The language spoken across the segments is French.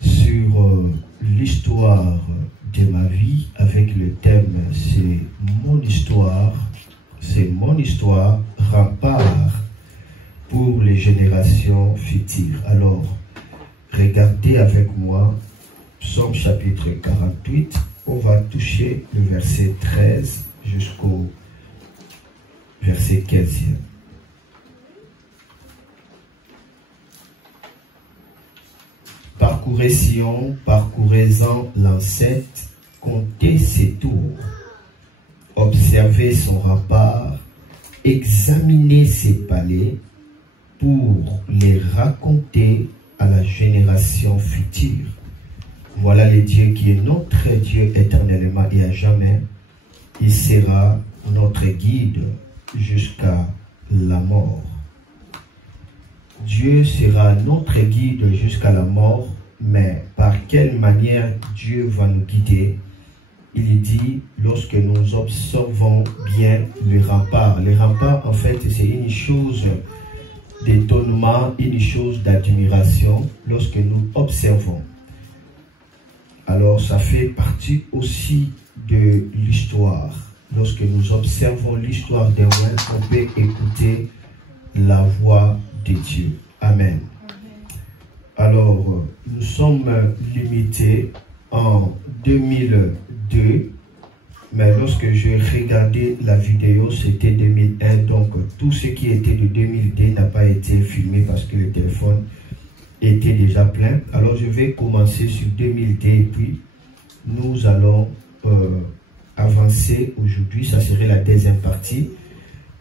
Sur l'histoire de ma vie avec le thème c'est mon histoire, rempart pour les générations futures. Alors, regardez avec moi Psaume chapitre 48, on va toucher le verset 13 jusqu'au verset 15e. Parcourez Sion, parcourez-en l'ancêtre, comptez ses tours, observez son rempart, examinez ses palais pour les raconter à la génération future. Voilà le Dieu qui est notre Dieu éternellement et à jamais. Il sera notre guide jusqu'à la mort. Dieu sera notre guide jusqu'à la mort, mais par quelle manière Dieu va nous guider? Il dit, lorsque nous observons bien les remparts. Les remparts, en fait, c'est une chose d'étonnement, une chose d'admiration lorsque nous observons. Alors, ça fait partie aussi de l'histoire. Lorsque nous observons l'histoire d'un roi, on peut écouter la voix de Dieu. Amen. Alors, nous sommes limités en 2002, mais lorsque j'ai regardé la vidéo, c'était 2001, donc tout ce qui était de 2002 n'a pas été filmé parce que le téléphone était déjà plein. Alors, je vais commencer sur 2002 et puis nous allons avancer aujourd'hui. Ça serait la deuxième partie.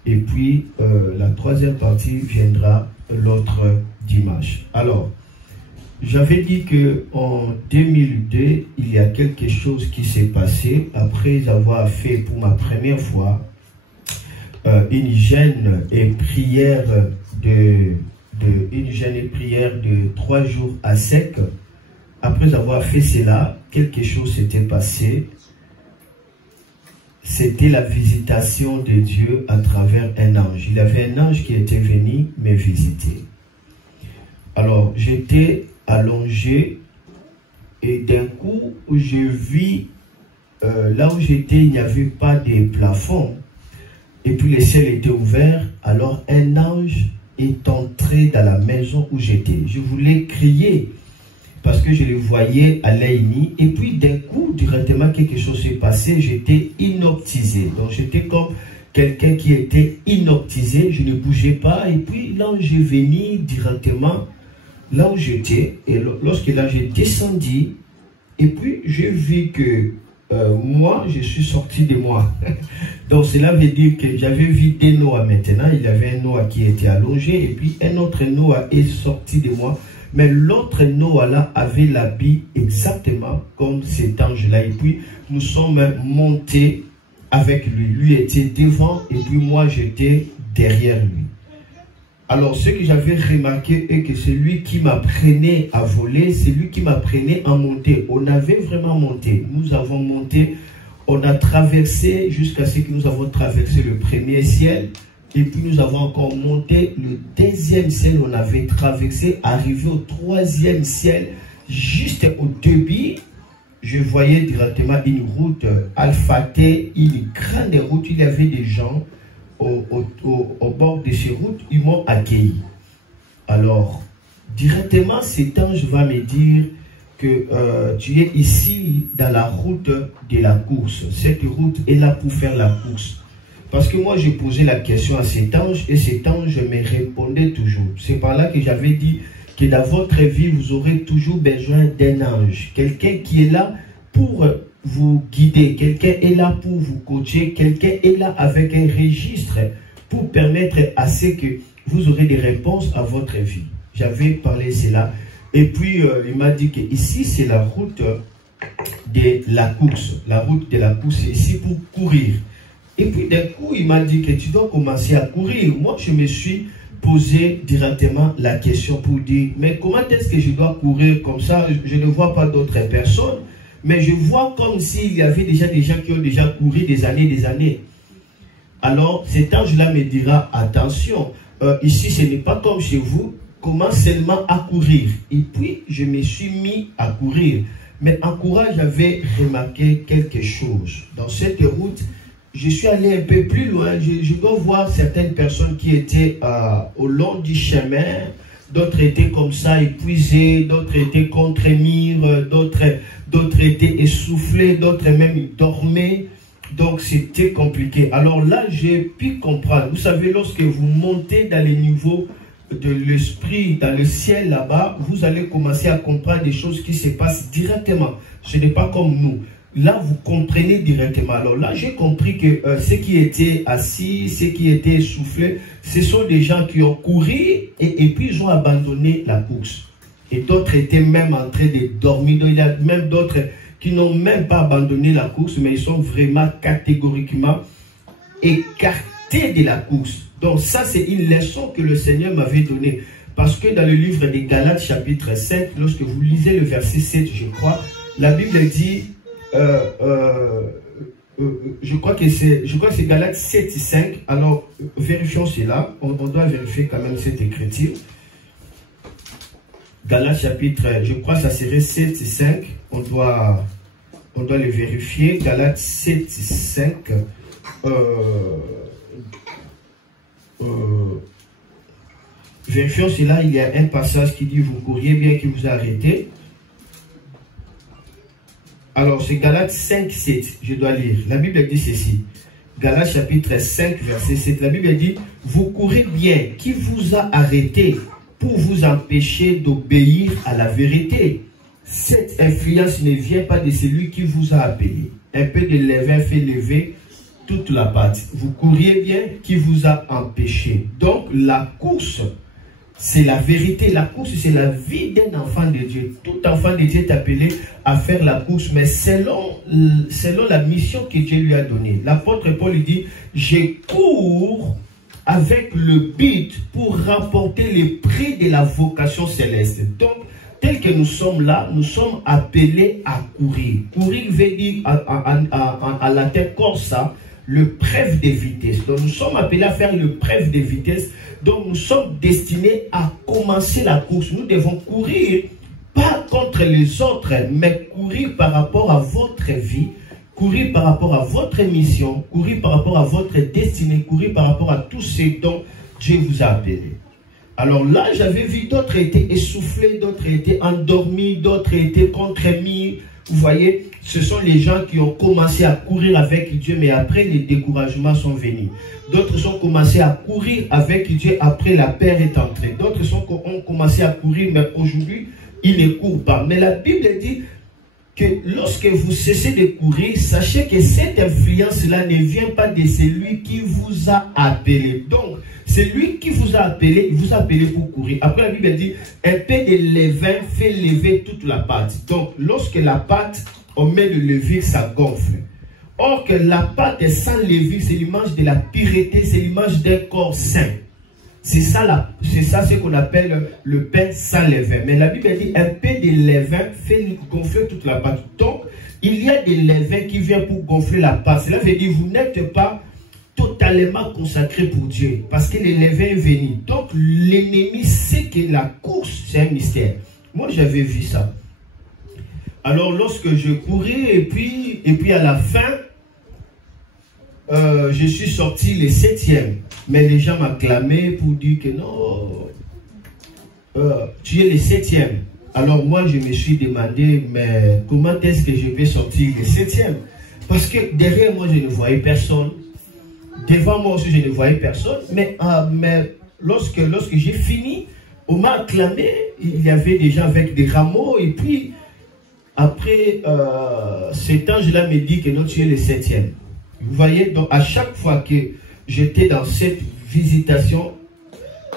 Et puis, la troisième partie viendra l'autre dimanche. Alors, j'avais dit qu'en 2002, il y a quelque chose qui s'est passé après avoir fait pour ma première fois une jeûne et prière de 3 jours à sec. Après avoir fait cela, quelque chose s'était passé. C'était la visitation de Dieu à travers un ange. Il y avait un ange qui était venu me visiter. Alors, j'étais allongé et d'un coup, je vis, là où j'étais, il n'y avait pas de plafond. Et puis, le ciel était ouvert. Alors, un ange est entré dans la maison où j'étais. Je voulais crier parce que je le voyais à l'œil nu. Et puis d'un coup, directement, quelque chose s'est passé. J'étais inoptisé. Donc j'étais comme quelqu'un qui était inoptisé. Je ne bougeais pas. Et puis l'ange est venu directement là où j'étais. Et lorsque l'ange est descendu, et puis j'ai vu que moi, je suis sorti de moi. Donc cela veut dire que j'avais vu des Noah maintenant. Il y avait un Noah qui était allongé. Et puis un autre Noah est sorti de moi. Mais l'autre Noah-là avait l'habit exactement comme cet ange-là. Et puis, nous sommes montés avec lui. Lui était devant et puis moi, j'étais derrière lui. Alors, ce que j'avais remarqué est que c'est lui qui m'apprenait à voler, c'est lui qui m'apprenait à monter. On avait vraiment monté. Nous avons monté, on a traversé jusqu'à ce que nous avons traversé le premier ciel. Et puis nous avons encore monté le deuxième ciel, on avait traversé, arrivé au troisième ciel, juste au début, je voyais directement une route alphatée, une grande route, il y avait des gens au bord de ces routes, ils m'ont accueilli. Alors, directement, cet ange va me dire que tu es ici dans la route de la course. Cette route est là pour faire la course. Parce que moi, j'ai posé la question à cet ange et cet ange me répondait toujours. C'est par là que j'avais dit que dans votre vie, vous aurez toujours besoin d'un ange. Quelqu'un qui est là pour vous guider. Quelqu'un est là pour vous coacher. Quelqu'un est là avec un registre pour permettre à ce que vous aurez des réponses à votre vie. J'avais parlé de cela. Et puis, il m'a dit que ici, c'est la route de la course. La route de la course, c'est ici pour courir. Et puis d'un coup, il m'a dit que tu dois commencer à courir. Moi, je me suis posé directement la question pour dire, mais comment est-ce que je dois courir comme ça? Je ne vois pas d'autres personnes, mais je vois comme s'il y avait déjà des gens qui ont déjà couru des années. Alors, cet ange-là me dira, attention, ici, ce n'est pas comme chez vous. commence seulement à courir. Et puis, je me suis mis à courir. Mais en courant, j'avais remarqué quelque chose. Dans cette route, je suis allé un peu plus loin. Je dois voir certaines personnes qui étaient au long du chemin. D'autres étaient comme ça, épuisés. D'autres étaient contre mur. D'autres étaient essoufflés. D'autres même dormaient. Donc, c'était compliqué. Alors là, j'ai pu comprendre. Vous savez, lorsque vous montez dans les niveaux de l'esprit, dans le ciel là-bas, vous allez commencer à comprendre des choses qui se passent directement. Ce n'est pas comme nous. Là, vous comprenez directement. Alors là, j'ai compris que ceux qui étaient assis, ceux qui étaient essoufflés, ce sont des gens qui ont couru et puis ils ont abandonné la course. Et d'autres étaient même en train de dormir. Donc, il y a même d'autres qui n'ont même pas abandonné la course, mais ils sont vraiment catégoriquement écartés de la course. Donc ça, c'est une leçon que le Seigneur m'avait donnée. Parce que dans le livre des Galates, chapitre 5, lorsque vous lisez le verset 7, je crois, la Bible dit, je crois que c'est Galates 7 et 5. Alors, vérifions cela. On doit vérifier quand même cette écriture. Galates chapitre, je crois que ça serait 7 et 5. On doit le vérifier. Galates 7 et 5. Vérifions cela. Il y a un passage qui dit: vous courriez bien, qui vous a arrêté. Alors, c'est Galates 5, 7. Je dois lire. La Bible dit ceci. Galates chapitre 5, verset 7. La Bible dit: vous courez bien, qui vous a arrêté pour vous empêcher d'obéir à la vérité. Cette influence ne vient pas de celui qui vous a appelé. Un peu de levain fait lever toute la pâte. Vous couriez bien, qui vous a empêché. Donc, la course, c'est la vérité. La course, c'est la vie d'un enfant de Dieu. Tout enfant de Dieu est appelé à faire la course, mais selon la mission que Dieu lui a donnée. L'apôtre Paul dit: je cours avec le but pour remporter les prix de la vocation céleste. Donc, tel que nous sommes là, nous sommes appelés à courir. Courir veut dire à la tête corsa, le preuve de vitesse. Donc nous sommes appelés à faire le preuve de vitesse. Donc nous sommes destinés à commencer la course. Nous devons courir, pas contre les autres, mais courir par rapport à votre vie, courir par rapport à votre mission, courir par rapport à votre destinée, courir par rapport à tout ce dont Dieu vous a appelé. Alors là, j'avais vu d'autres étaient essoufflés, d'autres étaient endormis, d'autres étaient contre-mis. Vous voyez, ce sont les gens qui ont commencé à courir avec Dieu, mais après les découragements sont venus. D'autres ont commencé à courir avec Dieu, après la peur est entrée. D'autres ont commencé à courir, mais aujourd'hui, ils ne courent pas. Mais la Bible dit que lorsque vous cessez de courir, sachez que cette influence-là ne vient pas de celui qui vous a appelé. Donc, celui qui vous a appelé, il vous a appelé pour courir. Après, la Bible dit, un peu de levain fait lever toute la pâte. Donc, lorsque la pâte, on met le levure, ça gonfle. Or que la pâte sans levure, c'est l'image de la pureté, c'est l'image d'un corps saint. C'est ça ce qu'on appelle le pain sans levain. Mais la Bible dit, un peu de levain fait gonfler toute la pâte. Donc, il y a des levains qui viennent pour gonfler la pâte. Cela veut dire, vous n'êtes pas totalement consacré pour Dieu, parce que le levain est venu. Donc, l'ennemi sait que la course, c'est un mystère. Moi, j'avais vu ça. Alors, lorsque je courais, et puis à la fin, je suis sorti le 7e. Mais les gens m'acclamaient pour dire que non, tu es le 7e. Alors moi, je me suis demandé, mais comment est-ce que je vais sortir le 7e? Parce que derrière moi, je ne voyais personne. Devant moi aussi, je ne voyais personne. Mais lorsque j'ai fini, on m'a acclamé. Il y avait des gens avec des rameaux. Et puis, après, cet ange-là me dit que non, tu es le 7e. Vous voyez, donc à chaque fois que j'étais dans cette visitation,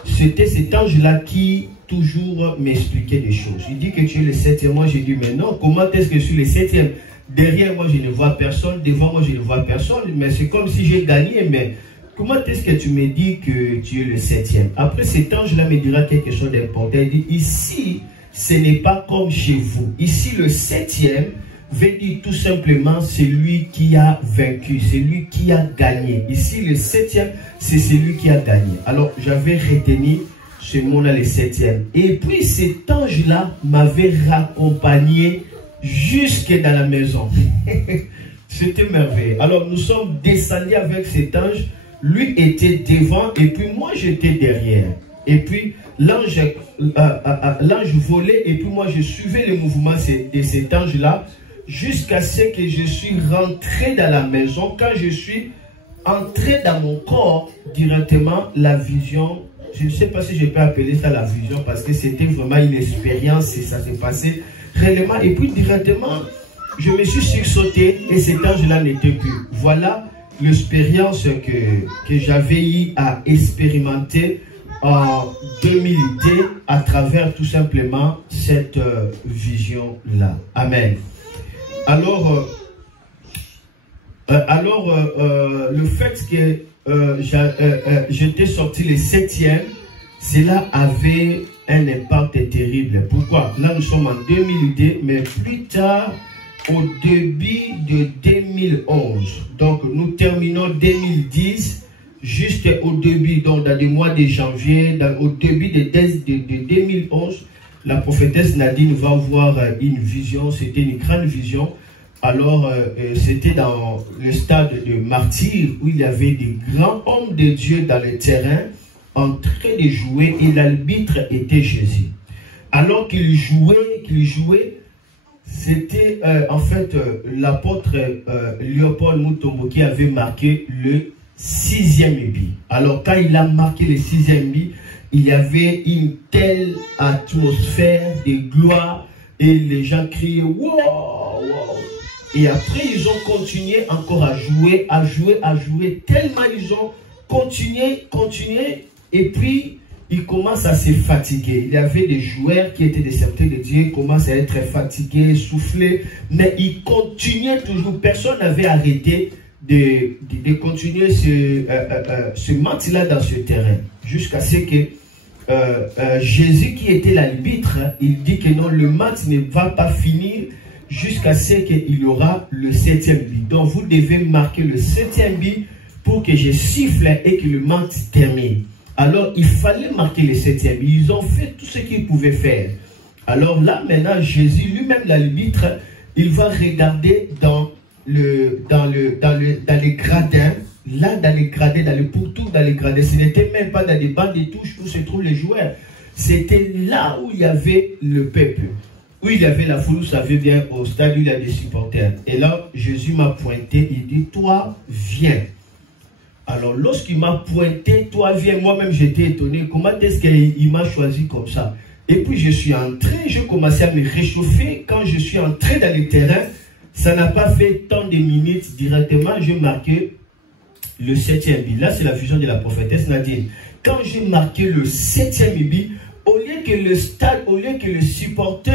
c'était cet ange-là qui toujours m'expliquait des choses. Il dit que tu es le 7e. Moi, j'ai dit, mais non, comment est-ce que je suis le 7e? Derrière moi, je ne vois personne. Devant moi, je ne vois personne. Mais c'est comme si j'ai gagné. Mais comment est-ce que tu me dis que tu es le 7e? Après, cet ange-là me dira quelque chose d'important. Il dit, ici, ce n'est pas comme chez vous. Ici, le 7e veut dire tout simplement celui qui a vaincu, celui qui a gagné. Ici, le 7e, c'est celui qui a gagné. Alors, j'avais retenu ce monde-là, le 7e. Et puis cet ange-là m'avait raccompagné jusque dans la maison. C'était merveilleux. Alors nous sommes descendus avec cet ange. Lui était devant et puis moi j'étais derrière. Et puis l'ange volait et puis moi je suivais le mouvement de cet ange-là jusqu'à ce que je suis rentré dans la maison. Quand je suis entré dans mon corps, directement la vision, je ne sais pas si je peux appeler ça la vision parce que c'était vraiment une expérience et ça s'est passé réellement. Et puis directement, je me suis sursauté et cet ange-là n'était plus. Voilà l'expérience que j'avais eu à expérimenter en 2002 à travers tout simplement cette vision-là. Amen. Alors, le fait que j'étais sorti le 7e, cela avait un impact terrible. Pourquoi? Là, nous sommes en 2002, mais plus tard, au début de 2011. Donc, nous terminons 2010, juste au début, donc dans le mois de janvier, au début de 2011, la prophétesse Nadine va avoir une vision, c'était une grande vision. Alors, c'était dans le stade de martyr où il y avait des grands hommes de Dieu dans le terrain en train de jouer et l'arbitre était Jésus. Alors qu'il jouait, c'était en fait l'apôtre Léopold Mutombo qui avait marqué le 6e but. Alors, quand il a marqué le 6e but, il y avait une telle atmosphère de gloire et les gens criaient « Wow, wow !» Et après, ils ont continué encore à jouer, tellement ils ont continué, et puis ils commencent à se fatiguer. Il y avait des joueurs qui étaient des serviteurs de Dieu, ils commencent à être fatigués, soufflés, mais ils continuaient toujours. Personne n'avait arrêté de continuer ce match-là dans ce terrain, jusqu'à ce que Jésus, qui était l'arbitre, il dit que non, le match ne va pas finir jusqu'à ce qu'il y aura le 7e but. Donc vous devez marquer le 7e but pour que je siffle et que le match termine. Alors il fallait marquer le 7e but. Ils ont fait tout ce qu'ils pouvaient faire. Alors là maintenant Jésus lui-même l'arbitre, il va regarder dans les gradins. Là dans les gradins, dans les pourtours, dans les gradins. Ce n'était même pas dans des bancs de touches où se trouvent les joueurs. C'était là où il y avait le peuple. Où il y avait la foule, vous savez bien, au stade où il y a des supporters. Et là, Jésus m'a pointé, il dit, toi, viens. Alors, lorsqu'il m'a pointé, toi, viens, moi-même, j'étais étonné. Comment est-ce qu'il m'a choisi comme ça? Et puis, je suis entré, je commençais à me réchauffer. Quand je suis entré dans le terrain, ça n'a pas fait tant de minutes. Directement, j'ai marqué le 7e but. Là, c'est la vision de la prophétesse Nadine. Quand j'ai marqué le 7e but, au lieu que le stade, au lieu que le supporter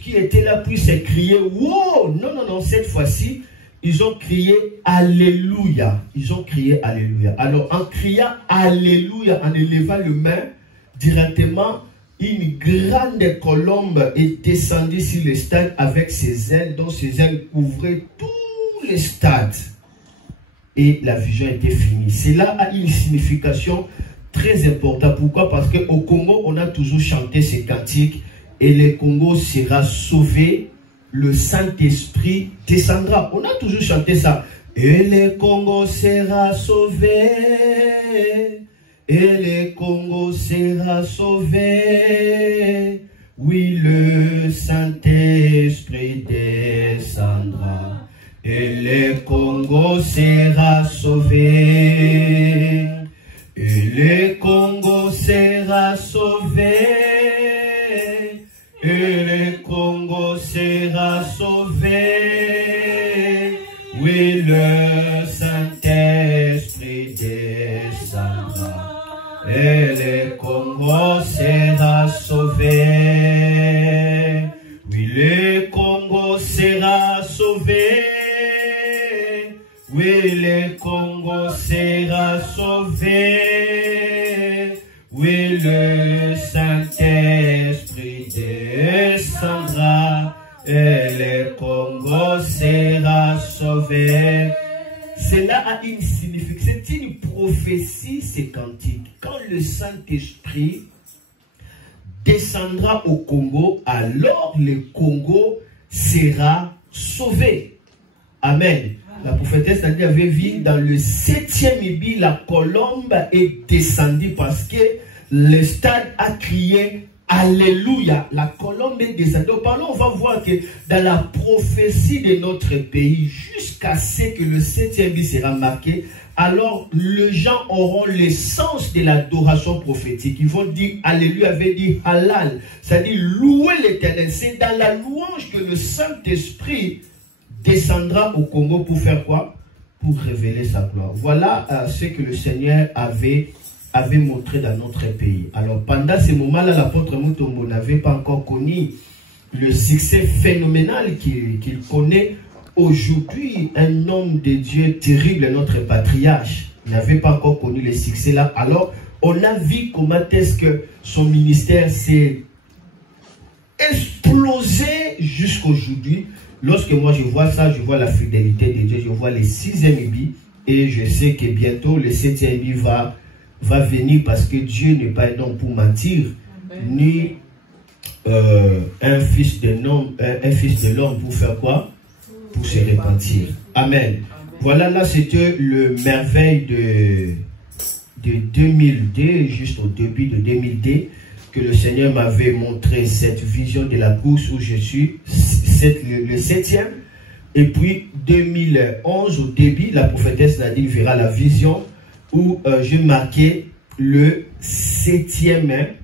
qui était là puisse crier « Wow !» Non, non, non, cette fois-ci, ils ont crié « Alléluia !» Ils ont crié « Alléluia !» Alors, en criant « Alléluia !» en élevant le main, directement, une grande colombe est descendue sur le stade avec ses ailes, dont ses ailes couvraient tout le stade. Et la vision était finie. Cela a une signification très important. Pourquoi? Parce qu'au Congo, on a toujours chanté ces cantiques et le Congo sera sauvé, le Saint-Esprit descendra. On a toujours chanté ça. Et le Congo sera sauvé, et le Congo sera sauvé. Oui, le Saint-Esprit descendra, et le Congo sera sauvé. Et le Congo sera sauvé, et le Congo sera sauvé. Oui, le Saint-Esprit descendra, et le Congo sera sauvé. Oui, le Congo sera sauvé. Oui, le Congo sera sauvé. Oui, le Saint-Esprit descendra et le Congo sera sauvé. Cela a une signification, c'est une prophétie, c'est cantique. Quand le Saint-Esprit descendra au Congo, alors le Congo sera sauvé. Amen. La prophétesse avait vu dans le 7e ébi, la colombe est descendue parce que le stade a crié Alléluia. La colombe est descendue. Parlons, on va voir que dans la prophétie de notre pays, jusqu'à ce que le 7e ébi sera marqué, alors les gens auront le sens de l'adoration prophétique. Ils vont dire Alléluia, avait dit halal, c'est-à-dire louer l'Éternel. C'est dans la louange que le Saint-Esprit descendra au Congo pour faire quoi? Pour révéler sa gloire. Voilà ce que le Seigneur avait montré dans notre pays. Alors pendant ce moment-là, l'apôtre Mutombo n'avait pas encore connu le succès phénoménal qu'il connaît aujourd'hui. Un homme de Dieu terrible, notre patriarche, n'avait pas encore connu le succès là. Alors on a vu comment est-ce que son ministère s'est explosé jusqu'aujourd'hui. Lorsque moi je vois ça, je vois la fidélité de Dieu, je vois les 6e ébi et je sais que bientôt le 7e ébi va venir parce que Dieu n'est pas un homme pour mentir, ni un fils de l'homme pour faire quoi? Pour se repentir. Amen. Voilà, là c'était le merveille de 2002, juste au début de 2002, que le Seigneur m'avait montré cette vision de la course où je suis, le 7e. Et puis 2011, au début, la prophétesse Nadine verra la vision où j'ai marqué le 7e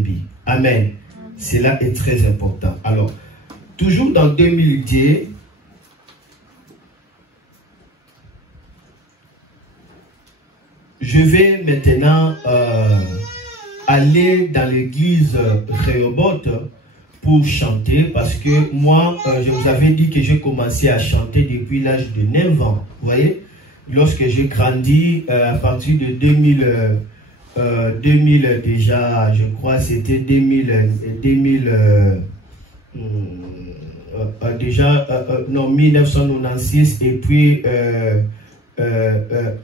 bi. Amen. Cela est très important. Alors, toujours dans 2010, je vais maintenant aller dans l'église Rehoboth pour chanter parce que moi, je vous avais dit que j'ai commencé à chanter depuis l'âge de 9 ans. Vous voyez, lorsque j'ai grandi à partir de 2000 déjà, je crois c'était 1996 et puis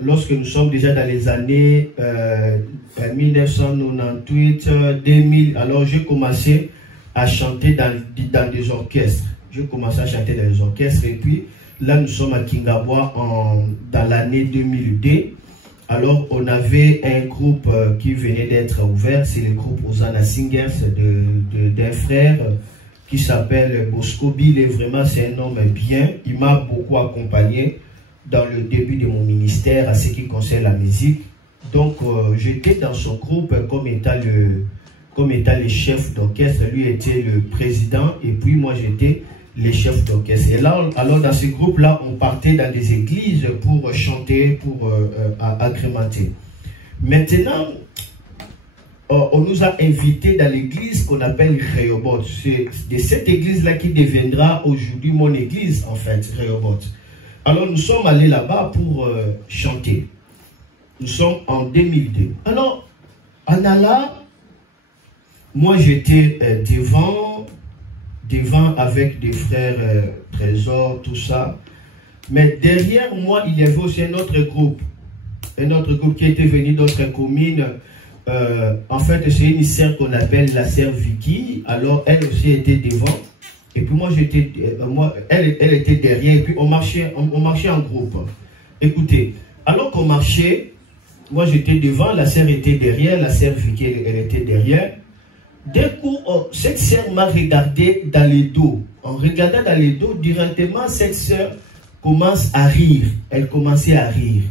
lorsque nous sommes déjà dans les années 1998, 2000, alors j'ai commencé à chanter dans des orchestres. J'ai commencé à chanter dans les orchestres et puis là nous sommes à Kingabwa dans l'année 2002. Alors on avait un groupe qui venait d'être ouvert, c'est le groupe Hosanna Singers d'un frère qui s'appelle Bosco Bill. Vraiment c'est un homme bien, il m'a beaucoup accompagné dans le début de mon ministère à ce qui concerne la musique. Donc j'étais dans son groupe comme étant le chef d'orchestre. Lui était le président et puis moi j'étais le chef d'orchestre. Et là, alors dans ce groupe-là, on partait dans des églises pour chanter, pour agrémenter. Maintenant, on nous a invités dans l'église qu'on appelle Rehoboth. C'est de cette église-là qui deviendra aujourd'hui mon église, en fait, Rehoboth. Alors nous sommes allés là-bas pour chanter. Nous sommes en 2002. Alors, en allant, moi j'étais devant avec des frères Trésor, tout ça. Mais derrière moi, il y avait aussi un autre groupe qui était venu d'autres communes. En fait, c'est une sœur qu'on appelle la sœur Vicky. Alors, elle aussi était devant. Et puis moi, elle était derrière. Et puis on marchait en groupe. Écoutez, alors qu'on marchait, moi j'étais devant, la sœur était derrière, la sœur Vicky, elle était derrière. D'un coup, cette sœur m'a regardé dans les dos. En regardant dans les dos, directement, cette sœur commence à rire. Elle commençait à rire.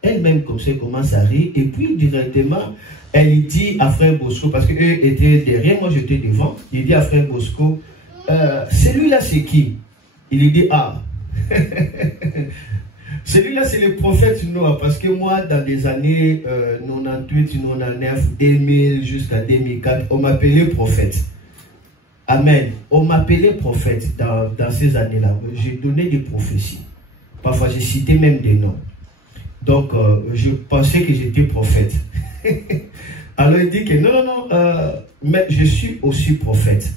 Elle-même, comme ça, commence à rire. Et puis, directement, elle dit à frère Bosco, parce qu'eux étaient derrière, moi j'étais devant. Il dit à frère Bosco, celui-là, c'est qui? Il lui dit, ah, celui-là, c'est le prophète Noah, parce que moi, dans les années 98, 99, 2000, jusqu'à 2004, on m'appelait prophète. Amen. On m'appelait prophète dans ces années-là. J'ai donné des prophéties. Parfois, j'ai cité même des noms. Donc, je pensais que j'étais prophète. Alors, il dit que non, mais je suis aussi prophète.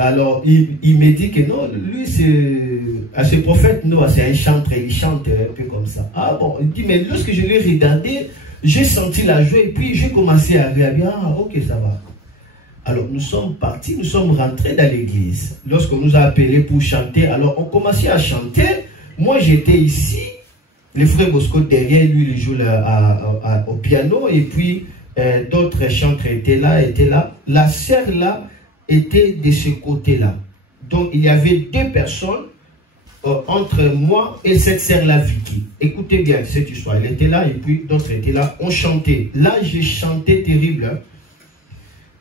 Alors, il me dit que non, lui, ce prophète, non, c'est un chanteur, il chante un peu comme ça. Ah bon, il dit, mais lorsque je l'ai regardé, j'ai senti la joie et puis j'ai commencé à regarder. Ah, ok, ça va. Alors nous sommes partis, nous sommes rentrés dans l'église. Lorsqu'on nous a appelés pour chanter, alors on commençait à chanter. Moi j'étais ici, le frère Bosco derrière lui, il joue au piano, et puis d'autres chantres étaient là. La sœur là était de ce côté-là. Donc il y avait deux personnes entre moi et cette sœur-là, Vicky. Écoutez bien cette histoire. Elle était là et puis d'autres étaient là. On chantait. Là, j'ai chanté terrible. Hein?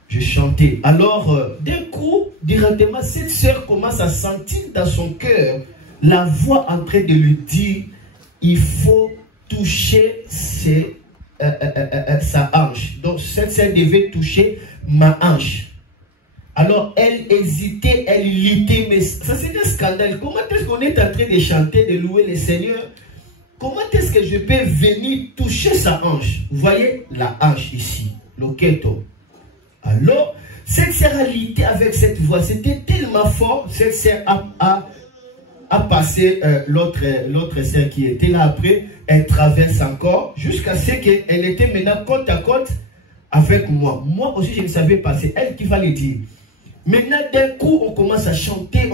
Je chantais. Alors, d'un coup, directement, cette sœur commence à sentir dans son cœur la voix en train de lui dire, il faut toucher sa hanche. Donc, cette sœur devait toucher ma hanche. Alors, elle hésitait, elle luttait, mais ça c'est un scandale. Comment est-ce qu'on est en train de chanter, de louer le Seigneur? Comment est-ce que je peux venir toucher sa hanche? Vous voyez la hanche ici, le keto. Alors, cette sœur a lutté avec cette voix. C'était tellement fort, cette sœur a passé l'autre sœur qui était là après. Elle traverse encore jusqu'à ce qu'elle était maintenant côte à côte avec moi. Moi aussi, je ne savais pas. C'est elle qui va le dire. Maintenant, d'un coup, on commence à chanter,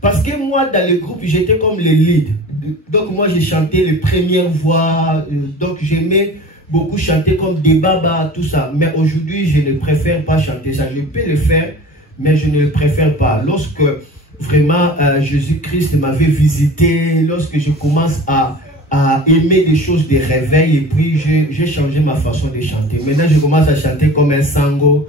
parce que moi, dans le groupe, j'étais comme le lead. Donc, moi, j'ai chanté les premières voix, donc j'aimais beaucoup chanter comme des babas, tout ça. Mais aujourd'hui, je ne préfère pas chanter ça. Je peux le faire, mais je ne le préfère pas. Lorsque, vraiment, Jésus-Christ m'avait visité, lorsque je commence à aimer des choses de réveil, et puis j'ai changé ma façon de chanter. Maintenant, je commence à chanter comme un sango,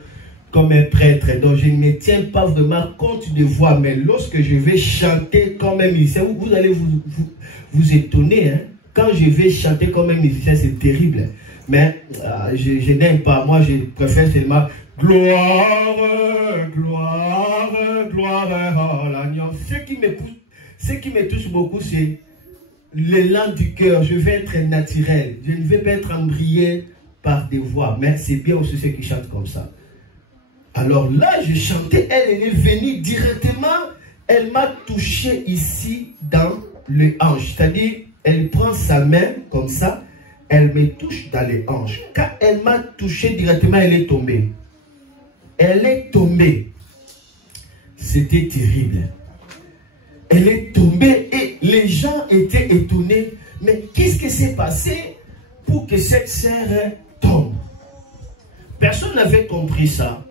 comme un prêtre, donc je ne me tiens pas vraiment compte de voix, mais lorsque je vais chanter comme un musicien, vous allez vous étonner, hein? Quand je vais chanter comme un musicien, c'est terrible, mais je n'aime pas, moi je préfère seulement gloire, gloire, gloire, oh l'agneau. Ce qui me touche beaucoup, c'est l'élan du cœur. Je vais être naturel, je ne vais pas être embrayé par des voix, mais c'est bien aussi ceux qui chantent comme ça. Alors là, je chantais, elle est venue directement, elle m'a touché ici dans le hanche. C'est-à-dire, elle prend sa main comme ça, elle me touche dans les hanches. Quand elle m'a touché directement, elle est tombée. Elle est tombée. C'était terrible. Elle est tombée et les gens étaient étonnés. Mais qu'est-ce qui s'est passé pour que cette sœur tombe? Personne n'avait compris ça.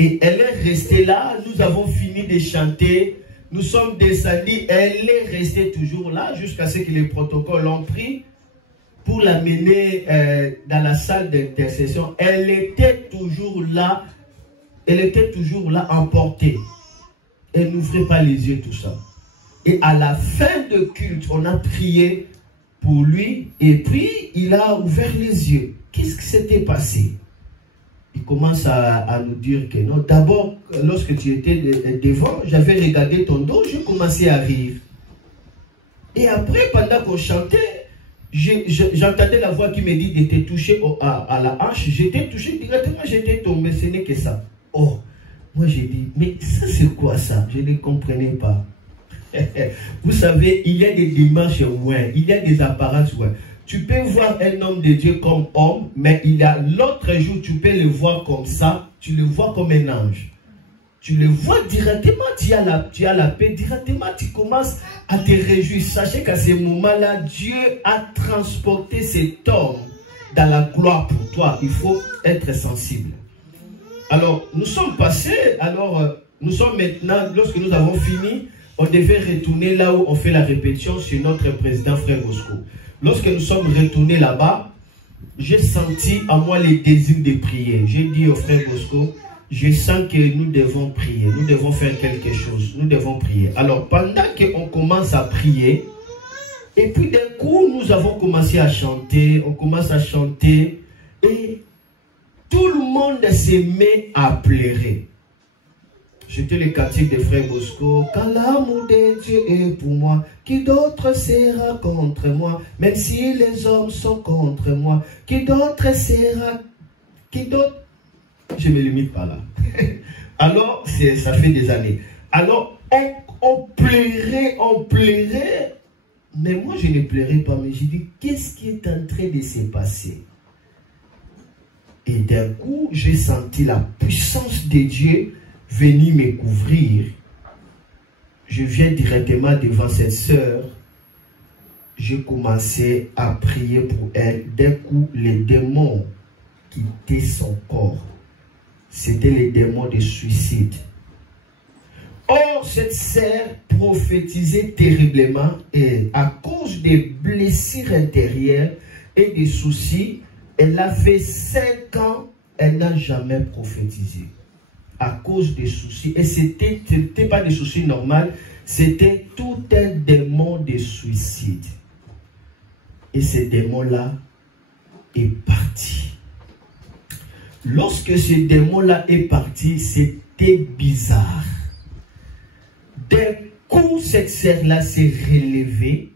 Et elle est restée là, nous avons fini de chanter, nous sommes descendus, elle est restée toujours là jusqu'à ce que les protocoles l'ont pris pour l'amener dans la salle d'intercession. Elle était toujours là emportée. Elle n'ouvrait pas les yeux, tout ça. Et à la fin de culte, on a prié pour lui et puis il a ouvert les yeux. Qu'est-ce qui s'était passé? Il commence à nous dire que non. D'abord, lorsque tu étais devant, j'avais regardé ton dos, je commençais à rire. Et après, pendant qu'on chantait, j'entendais la voix qui me dit de te toucher à la hanche. J'étais touché directement, j'étais tombé, ce n'est que ça. Oh, moi j'ai dit, mais ça c'est quoi ça? Je ne comprenais pas. Vous savez, il y a des dimanches ouin, il y a des apparences ouin. Tu peux voir un homme de Dieu comme homme, mais il y a l'autre jour, tu peux le voir comme ça, tu le vois comme un ange. Tu le vois directement, tu as la paix, directement tu commences à te réjouir. Sachez qu'à ce moment-là, Dieu a transporté cet homme dans la gloire pour toi. Il faut être sensible. Alors, nous sommes passés, nous sommes maintenant, lorsque nous avons fini, on devait retourner là où on fait la répétition sur notre président Frère Bosco. Lorsque nous sommes retournés là-bas, j'ai senti en moi le désir de prier. J'ai dit au frère Bosco, je sens que nous devons prier, nous devons faire quelque chose, nous devons prier. Alors pendant qu'on commence à prier, et puis d'un coup nous avons commencé à chanter, on commence à chanter, et tout le monde se met à pleurer. J'étais le cantique des frères Bosco. Quand l'amour de Dieu est pour moi, qui d'autre sera contre moi? Même si les hommes sont contre moi, qui d'autre sera? Qui d'autre? Je me limite pas là. Alors, ça fait des années. Alors, on pleurait. Mais moi, je ne pleurais pas. Mais j'ai dit, qu'est-ce qui est en train de se passer? Et d'un coup, j'ai senti la puissance de Dieu venir me couvrir. Je viens directement devant cette sœur. J'ai commencé à prier pour elle. D'un coup, les démons quittaient son corps. C'était les démons de suicide. Or, cette sœur prophétisait terriblement et à cause des blessures intérieures et des soucis, elle a fait 5 ans, elle n'a jamais prophétisé. À cause des soucis. Et ce n'était pas des soucis normaux, c'était tout un démon de suicide. Et ce démon-là est parti. Lorsque ce démon-là est parti, c'était bizarre. D'un coup, cette sœur-là s'est relevée.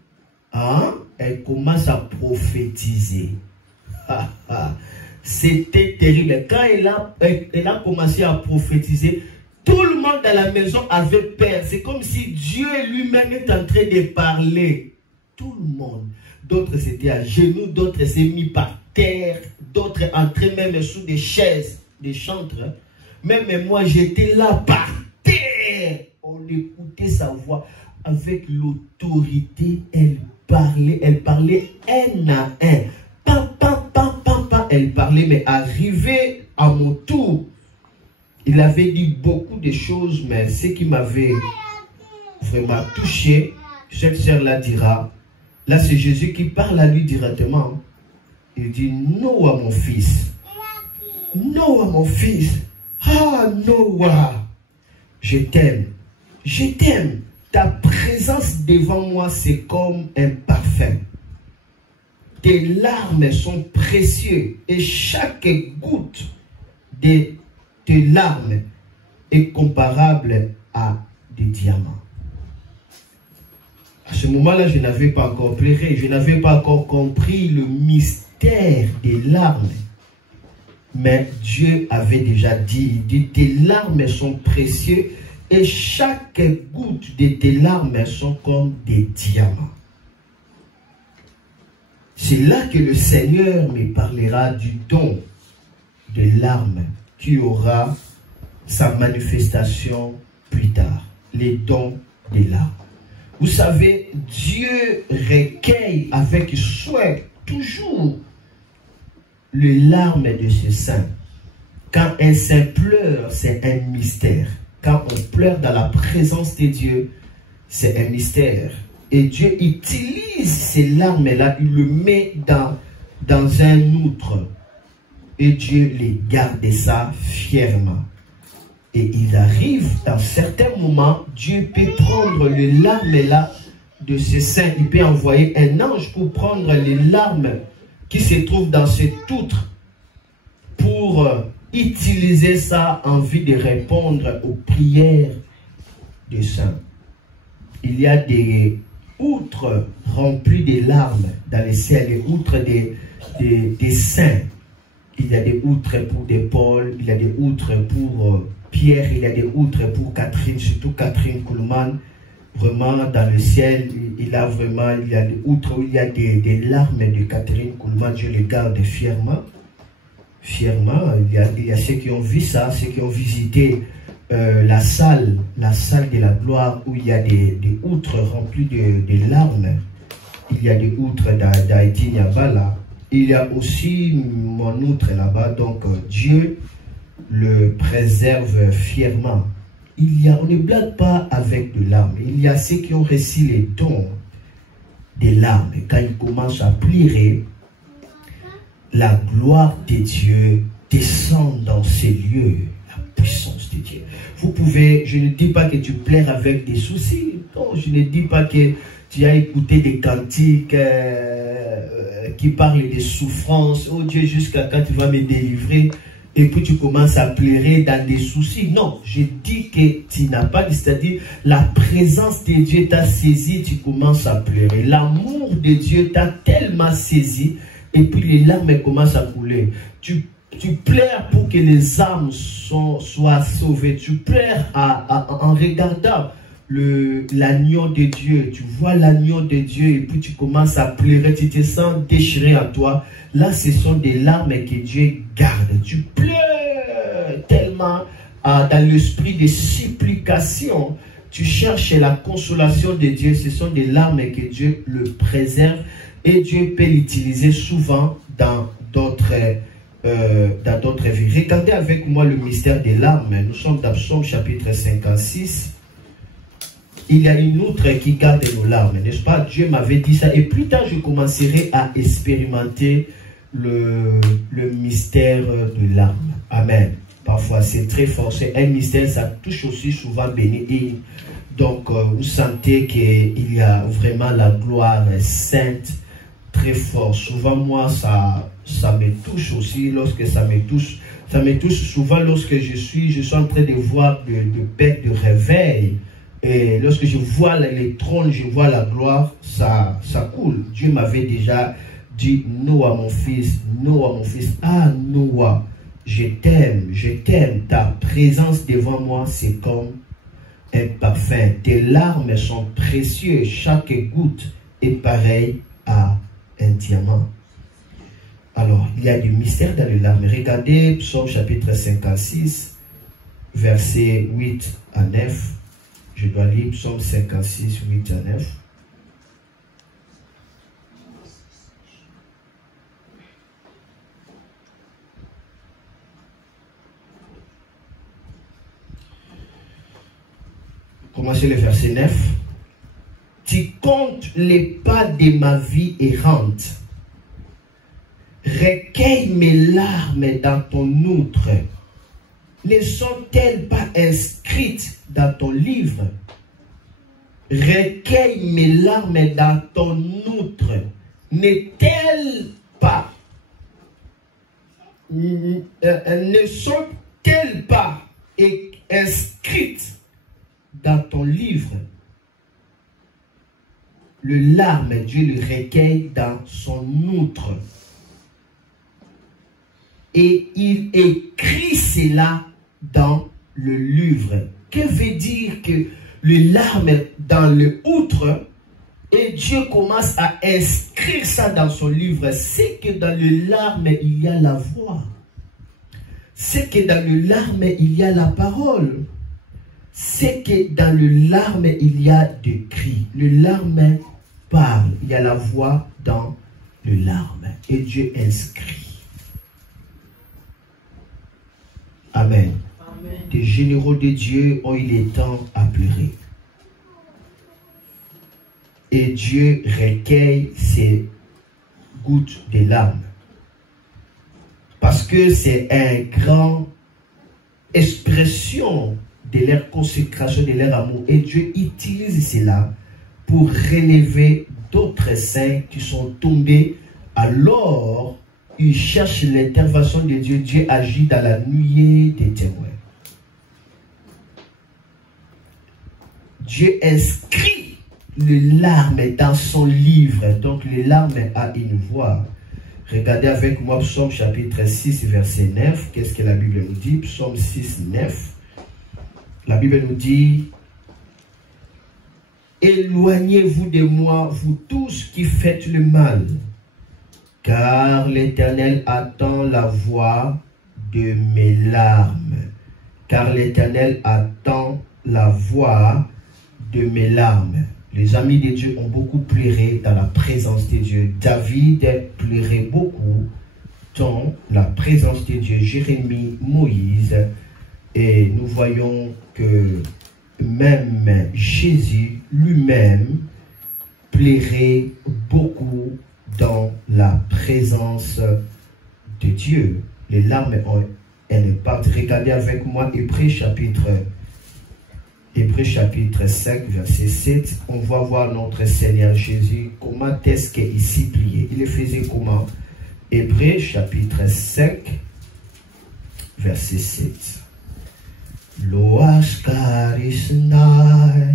Hein? Elle commence à prophétiser. C'était terrible. Quand elle a commencé à prophétiser, tout le monde dans la maison avait peur. C'est comme si Dieu lui-même est en train de parler. Tout le monde. D'autres étaient à genoux, d'autres s'est mis par terre, d'autres entraient même sous des chaises, des chantres. Même moi, j'étais là par terre. On écoutait sa voix avec l'autorité. Elle parlait un à un. Elle parlait, mais arrivé à mon tour, il avait dit beaucoup de choses, mais ce qui m'avait vraiment touché, cette sœur-là dira, là c'est Jésus qui parle à lui directement. Il dit, Noah mon fils, Noah mon fils, ah Noah, je t'aime, je t'aime. Ta présence devant moi, c'est comme un parfum. Tes larmes sont précieuses et chaque goutte de tes larmes est comparable à des diamants. À ce moment-là, je n'avais pas encore pleuré, je n'avais pas encore compris le mystère des larmes. Mais Dieu avait déjà dit, tes larmes sont précieuses et chaque goutte de tes larmes sont comme des diamants. C'est là que le Seigneur me parlera du don de larmes qui aura sa manifestation plus tard. Les dons des larmes. Vous savez, Dieu recueille avec souhait toujours les larmes de ses saints. Quand un saint pleure, c'est un mystère. Quand on pleure dans la présence de Dieu, c'est un mystère. Et Dieu utilise ces larmes-là, il le met dans un outre. Et Dieu les garde ça fièrement. Et il arrive, dans certains moments, Dieu peut prendre les larmes-là de ses saints. Il peut envoyer un ange pour prendre les larmes qui se trouvent dans cet outre pour utiliser ça en vue de répondre aux prières des saints. Il y a des outres remplies de larmes dans le ciel, des outres des saints. Il y a des outres pour des Paul, il y a des outres pour Pierre, il y a des outres pour Catherine, surtout Catherine Kuhlman. Vraiment, dans le ciel, il y a des outres où il y a des larmes de Catherine Kuhlman. Je les garde fièrement. Fièrement, il y a ceux qui ont vu ça, ceux qui ont visité la salle de la gloire où il y a des outres remplies de larmes. Il y a des outres d'Haïti Niabala. Il y a aussi mon outre là-bas. Donc Dieu le préserve fièrement. On ne blague pas avec de larmes. Il y a ceux qui ont reçu les dons des larmes. Quand ils commencent à pleurer, la gloire de Dieu descend dans ces lieux. Puissance de Dieu. Vous pouvez, je ne dis pas que tu pleures avec des soucis. Non, je ne dis pas que tu as écouté des cantiques qui parlent des souffrances. Oh Dieu, jusqu'à quand tu vas me délivrer? Et puis tu commences à pleurer dans des soucis. Non, je dis que tu n'as pas, c'est-à-dire la présence de Dieu t'a saisi, tu commences à pleurer. L'amour de Dieu t'a tellement saisi et puis les larmes commencent à couler. Tu pleures pour que les âmes soient sauvées. Tu pleures en regardant l'agneau de Dieu. Tu vois l'agneau de Dieu et puis tu commences à pleurer. Tu te sens déchiré en toi. Là, ce sont des larmes que Dieu garde. Tu pleures tellement dans l'esprit de supplication. Tu cherches la consolation de Dieu. Ce sont des larmes que Dieu le préserve. Et Dieu peut l'utiliser souvent dans d'autres vies. Regardez avec moi le mystère des larmes. Nous sommes dans Psaume chapitre 56. Il y a une autre qui garde nos larmes, n'est-ce pas? Dieu m'avait dit ça. Et plus tard, je commencerai à expérimenter le mystère de larmes. Amen. Parfois, c'est très fort. C'est un mystère, ça touche aussi souvent béni. Donc, vous sentez qu'il y a vraiment la gloire sainte très fort. Souvent, moi, ça me touche aussi lorsque ça me touche. Ça me touche souvent lorsque je suis en train de voir de bêtes de réveil. Et lorsque je vois les trônes, je vois la gloire, ça coule. Dieu m'avait déjà dit, Noah, mon fils, ah Noah, je t'aime, ta présence devant moi, c'est comme un parfum. Tes larmes sont précieuses, chaque goutte est pareille à un diamant. Alors, il y a du mystère dans les larmes. Regardez Psaume chapitre 56, versets 8 à 9. Je dois lire Psaume 56, 8 à 9. Commencez le verset 9. Tu comptes les pas de ma vie errante. Recueille mes larmes dans ton outre. Ne sont-elles pas inscrites dans ton livre? Recueille mes larmes dans ton outre. N'est-elle pas? Ne sont-elles pas inscrites dans ton livre? Le larme, Dieu le recueille dans son outre. Et il écrit cela dans le livre. Que veut dire que le larme dans le outre et Dieu commence à inscrire ça dans son livre? C'est que dans le larme, il y a la voix. C'est que dans le larme, il y a la parole. C'est que dans le larme, il y a des cris. Le larme parle. Il y a la voix dans le larme. Et Dieu inscrit. Amen. Amen. Des généraux de Dieu ont eu le temps à pleurer. Et Dieu recueille ces gouttes de larmes. Parce que c'est une grande expression de leur consécration, de leur amour. Et Dieu utilise cela pour relever d'autres saints qui sont tombés. Alors, il cherche l'intervention de Dieu. Dieu agit dans la nuée des témoins. Dieu inscrit le larme dans son livre. Donc, le larme a une voix. Regardez avec moi Psaume chapitre 6, verset 9. Qu'est-ce que la Bible nous dit? Psaume 6, 9. La Bible nous dit: éloignez-vous de moi, vous tous qui faites le mal, car l'Éternel attend la voix de mes larmes. Car l'Éternel attend la voix de mes larmes. Les amis de Dieu ont beaucoup pleuré dans la présence de Dieu. David pleurait beaucoup dans la présence de Dieu. Jérémie, Moïse. Et nous voyons que même Jésus lui-même pleurait beaucoup dans la présence de Dieu. Les larmes ont une part. Regardez avec moi Hébreux chapitre 5, verset 7. On va voir notre Seigneur Jésus. Comment est-ce qu'il s'y pliait? Il le faisait comment? Hébreux chapitre 5, verset 7. Loas karisnai,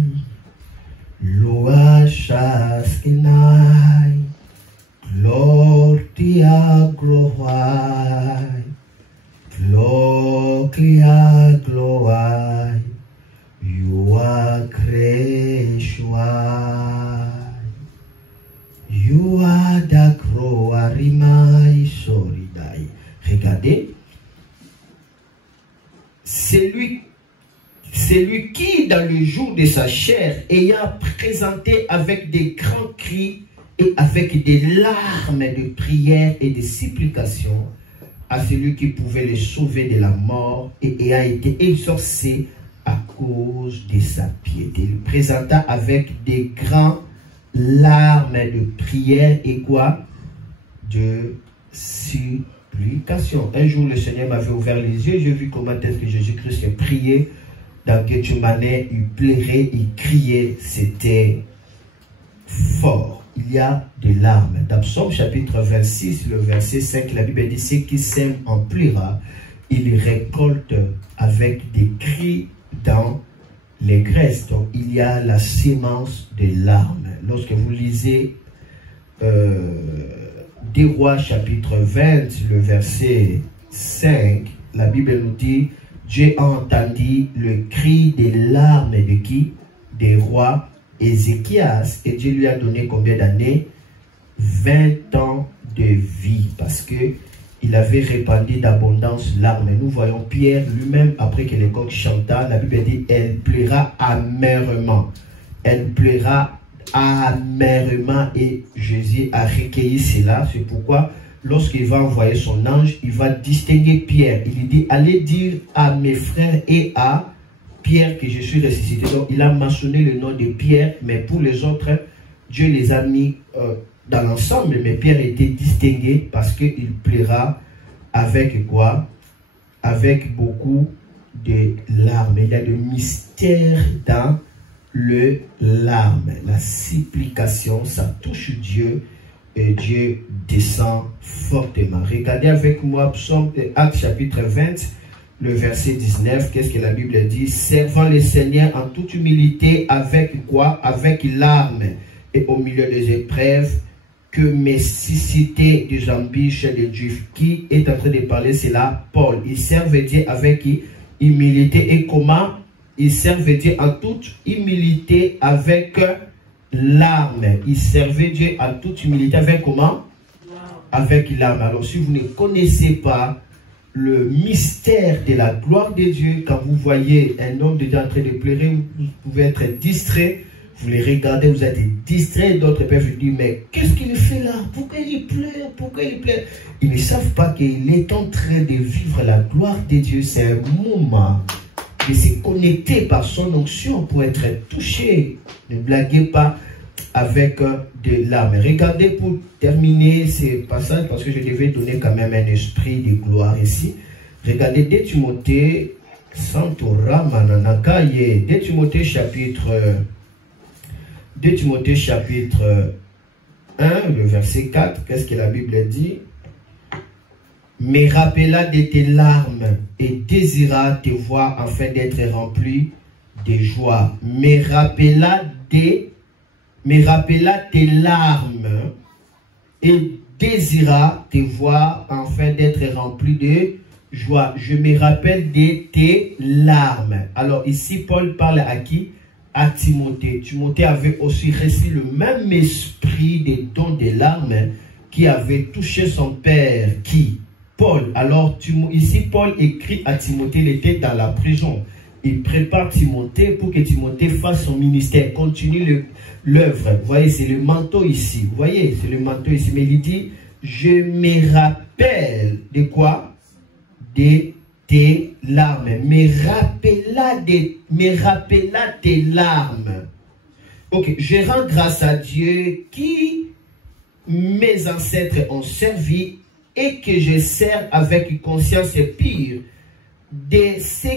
loas shaskinai, gloria gloai, gloria gloai, you are gracious, you are the glory my soridai. Regardez. qui, dans le jour de sa chair, ayant présenté avec des grands cris et avec des larmes de prière et de supplication à celui qui pouvait les sauver de la mort et a été exaucé à cause de sa piété. Il présenta avec des grands larmes de prière et quoi? De supplication. Un jour, le Seigneur m'avait ouvert les yeux, j'ai vu comment est-ce que Jésus-Christ priait dans Gethsemane, il pleurait, il criait, c'était fort. Il y a des larmes. Dans Psaume chapitre 26, le verset 5, la Bible dit, ceux qui sèment en pleurant, ils récoltent avec des cris dans les graisses. Donc il y a la sémence des larmes. Lorsque vous lisez des Rois chapitre 20, le verset 5, la Bible nous dit, Dieu a entendu le cri des larmes de qui? Des rois Ézéchias, et Dieu lui a donné combien d'années? 20 ans de vie, parce que il avait répandu d'abondance larmes. Nous voyons Pierre lui-même, après que les coqs chanta, la Bible dit, elle pleura amèrement. Elle pleura amèrement, et Jésus a recueilli cela. C'est pourquoi, lorsqu'il va envoyer son ange, il va distinguer Pierre. Il lui dit, allez dire à mes frères et à Pierre que je suis ressuscité. Donc il a mentionné le nom de Pierre, mais pour les autres, Dieu les a mis dans l'ensemble. Mais Pierre a été distingué parce qu'il plaira avec quoi? Avec beaucoup de larmes. Il y a le mystère dans le larme. La supplication, ça touche Dieu et Dieu descend fortement. Regardez avec moi Psaume Actes chapitre 20. Le verset 19, qu'est-ce que la Bible dit? Servant le Seigneur en toute humilité, avec quoi? Avec larmes et au milieu des épreuves, que mes suscités des embûches des Juifs. Qui est en train de parler? C'est là Paul. Il servait Dieu avec humilité. Et comment? Il servait Dieu en toute humilité avec larmes. Il servait Dieu en toute humilité avec comment? Avec larmes. Alors si vous ne connaissez pas le mystère de la gloire de Dieu, quand vous voyez un homme de Dieu en train de pleurer, vous pouvez être distrait, vous les regardez, vous êtes distrait, d'autres peuvent vous dire, mais qu'est-ce qu'il fait là? Pourquoi il pleure? Pourquoi il pleure? Ils ne savent pas qu'il est en train de vivre la gloire de Dieu. C'est un moment de se connecter par son onction pour être touché. Ne blaguez pas avec de larmes. Regardez pour terminer ces passages, parce que je devais donner quand même un esprit de gloire ici. Regardez 2 Timothée, Santora Mananakaye, 2 Timothée chapitre 1, le verset 4, qu'est-ce que la Bible dit? Mais rappela de tes larmes et désira te voir afin d'être rempli de joie. Mais rappela tes larmes et désira te voir afin d'être rempli de joie. Je me rappelle de tes larmes. Alors ici, Paul parle à qui? À Timothée. Timothée avait aussi reçu le même esprit des dons des larmes qui avait touché son père. Qui? Paul. Alors ici, Paul écrit à Timothée, il était dans la prison. Il prépare Timothée pour que Timothée fasse son ministère, continue l'œuvre. Vous voyez, c'est le manteau ici. Vous voyez, c'est le manteau ici. Mais il dit, je me rappelle de quoi? De tes larmes. Me rappela tes larmes. Ok, je rends grâce à Dieu qui mes ancêtres ont servi et que je sers avec conscience pure. De ce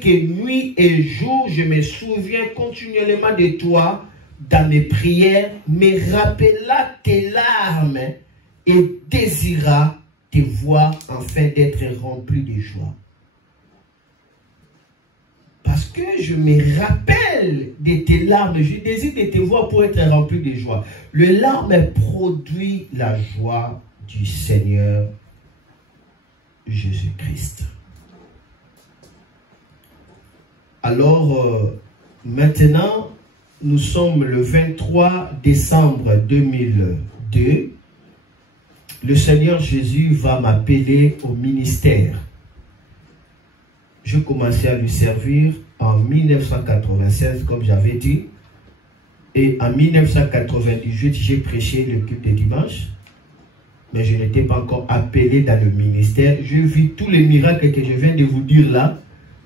que nuit et jour, je me souviens continuellement de toi dans mes prières, me rappela tes larmes et désira te voir afin d'être rempli de joie. Parce que je me rappelle de tes larmes, je désire de te voir pour être rempli de joie. Le larme produit la joie du Seigneur Jésus-Christ. Alors, maintenant, nous sommes le 23 décembre 2002. Le Seigneur Jésus va m'appeler au ministère. Je commençais à lui servir en 1996, comme j'avais dit. Et en 1998, j'ai prêché le culte de dimanche. Mais je n'étais pas encore appelé dans le ministère. Je vis tous les miracles que je viens de vous dire là.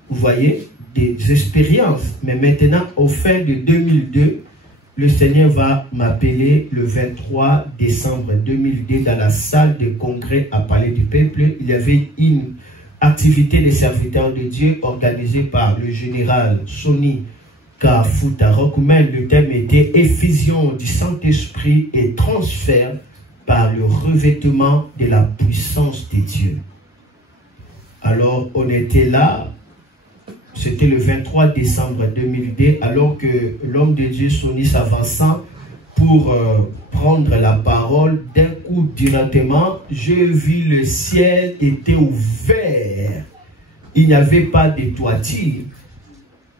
Vous voyez, des expériences. Mais maintenant, au fin de 2002, le Seigneur va m'appeler le 23 décembre 2002 dans la salle de congrès à Palais du Peuple. Il y avait une activité des serviteurs de Dieu organisée par le général Sonny Kafuta Rokumen. Le thème était effusion du Saint-Esprit et transfert par le revêtement de la puissance de Dieu. Alors, on était là, c'était le 23 décembre 2002, alors que l'homme de Dieu Sonny s'avançant pour prendre la parole, d'un coup, directement, je vis le ciel était ouvert. Il n'y avait pas de toiture.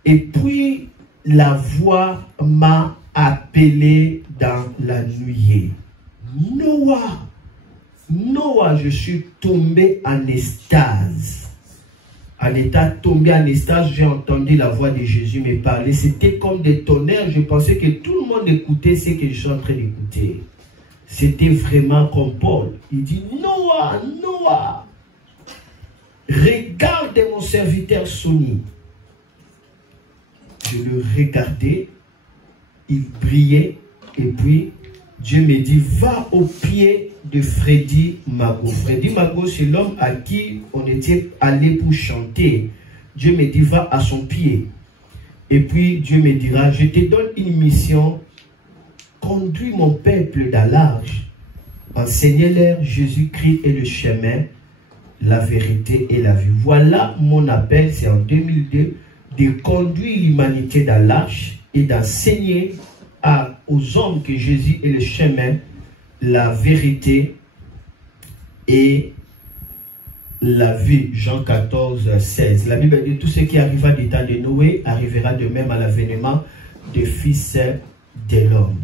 Et puis, la voix m'a appelé dans la nuée. Noah, Noah, je suis tombé en extase. En état tombé en extase, j'ai entendu la voix de Jésus me parler. C'était comme des tonnerres. Je pensais que tout le monde écoutait ce que je suis en train d'écouter. C'était vraiment comme Paul. Il dit, Noah, Noah, regarde mon serviteur Sonny. Je le regardais, il brillait, et puis Dieu me dit, va au pied de Freddy Mago. Freddy Mago, c'est l'homme à qui on était allé pour chanter. Dieu me dit, va à son pied. Et puis Dieu me dira, je te donne une mission, conduis mon peuple dans l'arche, enseignez-leur Jésus-Christ et le chemin, la vérité et la vie. Voilà mon appel, c'est en 2002, de conduire l'humanité dans l'arche et d'enseigner aux hommes que Jésus est le chemin, la vérité et la vie. Jean 14, 16. La Bible dit, tout ce qui arriva du temps de Noé arrivera de même à l'avènement des fils de l'homme.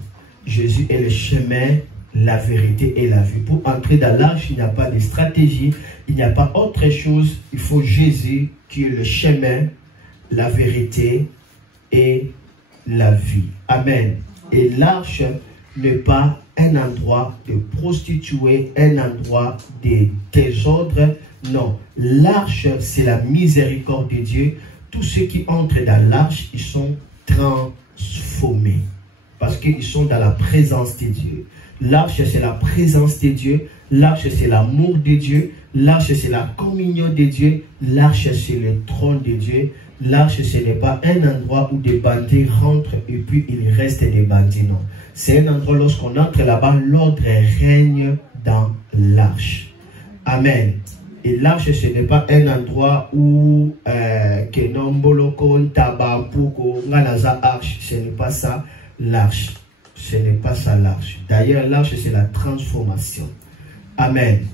Jésus est le chemin, la vérité et la vie. Pour entrer dans l'arche, il n'y a pas de stratégie, il n'y a pas autre chose. Il faut Jésus qui est le chemin, la vérité et la vie. Amen. Et l'arche n'est pas un endroit de prostituées, un endroit de désordre. Non, l'arche, c'est la miséricorde de Dieu. Tous ceux qui entrent dans l'arche, ils sont transformés. Parce qu'ils sont dans la présence de Dieu. L'arche, c'est la présence de Dieu. L'arche, c'est l'amour de Dieu. L'arche, c'est la communion de Dieu. L'arche, c'est le trône de Dieu. L'arche, ce n'est pas un endroit où des bandits rentrent et puis il reste des bandits, non. C'est un endroit, lorsqu'on entre là-bas, l'ordre règne dans l'arche. Amen. Et l'arche, ce n'est pas un endroit où ce n'est pas ça l'arche. Ce n'est pas ça l'arche. D'ailleurs, l'arche, c'est la transformation. Amen.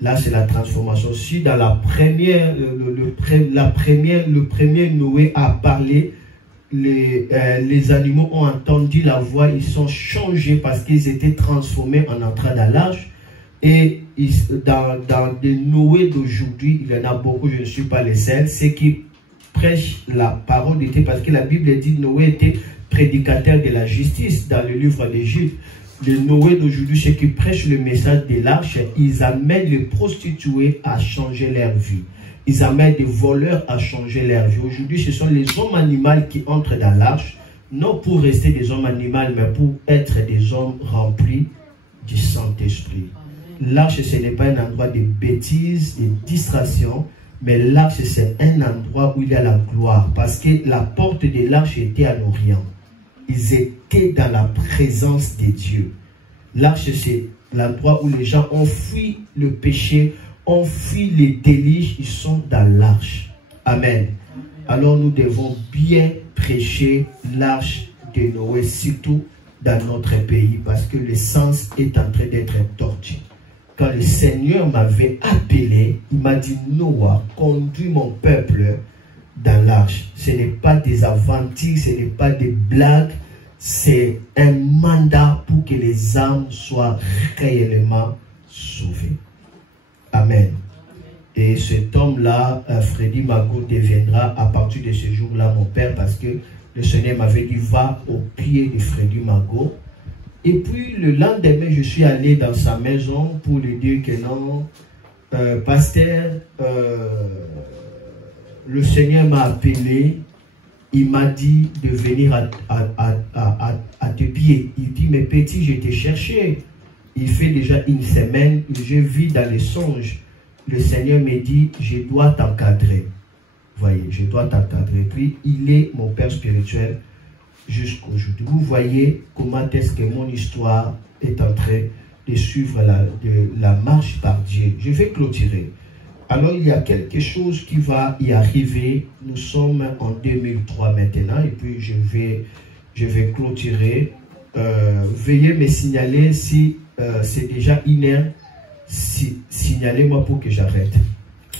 Là, c'est la transformation. Si dans la première, le premier Noé a parlé, les animaux ont entendu la voix, ils sont changés parce qu'ils étaient transformés en entrant dans l'arche. Et dans les Noé d'aujourd'hui, il y en a beaucoup, je ne suis pas les seuls, c'est qui prêchent la parole de Dieu, parce que la Bible dit que Noé était prédicateur de la justice dans le livre d'Égypte. Les Noé d'aujourd'hui, ceux qui prêchent le message de l'arche, ils amènent les prostituées à changer leur vie. Ils amènent des voleurs à changer leur vie. Aujourd'hui, ce sont les hommes animaux qui entrent dans l'arche, non pour rester des hommes animaux, mais pour être des hommes remplis du Saint-Esprit. L'arche, ce n'est pas un endroit de bêtises, de distractions, mais l'arche, c'est un endroit où il y a la gloire. Parce que la porte de l'arche était à l'Orient. Ils étaient dans la présence de Dieu. L'arche, c'est l'endroit où les gens ont fui le péché, ont fui les délices, ils sont dans l'arche. Amen. Alors nous devons bien prêcher l'arche de Noé, surtout dans notre pays, parce que l'essence est en train d'être tortue. Quand le Seigneur m'avait appelé, il m'a dit, Noah, conduis mon peuple dans l'arche. Ce n'est pas des aventures, ce n'est pas des blagues, c'est un mandat pour que les âmes soient réellement sauvées. Amen. Et cet homme-là, Freddy Mago, deviendra à partir de ce jour-là mon père, parce que le Seigneur m'avait dit, va au pied de Freddy Mago. Et puis le lendemain, je suis allé dans sa maison pour lui dire que non, pasteur, le Seigneur m'a appelé, il m'a dit de venir à tes pieds. Il dit, mais petit, je t'ai cherché. Il fait déjà une semaine, je vis dans les songes. Le Seigneur me dit, je dois t'encadrer. Voyez, je dois t'encadrer. Puis, il est mon père spirituel jusqu'aujourd'hui. Vous voyez comment est-ce que mon histoire est en train de suivre la marche par Dieu. Je vais clôturer. Alors, il y a quelque chose qui va y arriver. Nous sommes en 2003 maintenant, et puis je vais clôturer. Veuillez me signaler si c'est déjà 1 heure. Signalez-moi pour que j'arrête.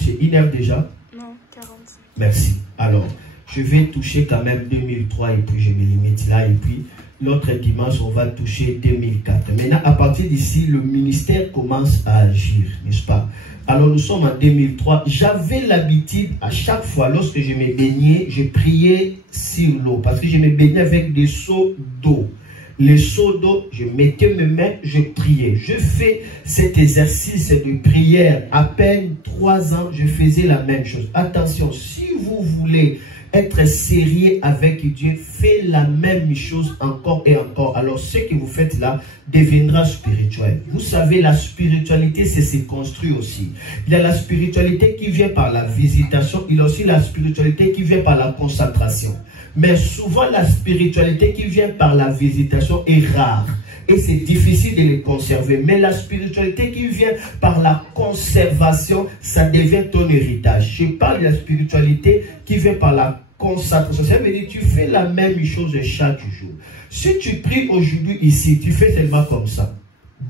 C'est 1 heure déjà? Non, 45. Merci. Alors, je vais toucher quand même 2003 et puis je me limite là. Et puis, l'autre dimanche, on va toucher 2004. Maintenant, à partir d'ici, le ministère commence à agir, n'est-ce pas? Alors, nous sommes en 2003. J'avais l'habitude, à chaque fois, lorsque je me baignais, je priais sur l'eau. Parce que je me baignais avec des seaux d'eau. Les seaux d'eau, je mettais mes mains, je priais. Je fais cet exercice de prière. À peine 3 ans, je faisais la même chose. Attention, si vous voulez être sérieux avec Dieu, faites la même chose encore et encore. Alors, ce que vous faites là deviendra spirituel. Vous savez, la spiritualité, c'est se construire aussi. Il y a la spiritualité qui vient par la visitation. Il y a aussi la spiritualité qui vient par la concentration. Mais souvent, la spiritualité qui vient par la visitation est rare. Et c'est difficile de les conserver. Mais la spiritualité qui vient par la conservation, ça devient ton héritage. Je parle de la spiritualité qui vient par la concentration. Ça veut dire que tu fais la même chose chaque jour. Si tu pries aujourd'hui ici, tu fais seulement comme ça.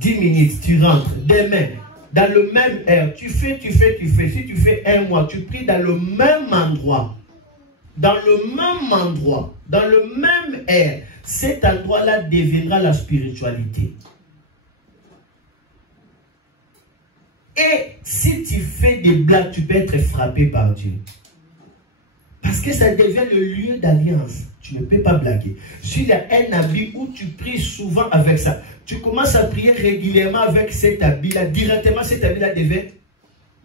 10 minutes, tu rentres. Demain, dans le même air, tu fais. Si tu fais 1 mois, tu pries dans le même endroit. Dans le même endroit, dans le même air, cet endroit-là deviendra la spiritualité. Et si tu fais des blagues, tu peux être frappé par Dieu. Parce que ça devient le lieu d'alliance. Tu ne peux pas blaguer. S'il y a un habit où tu pries souvent avec ça, tu commences à prier régulièrement avec cet habit-là, directement cet habit-là devient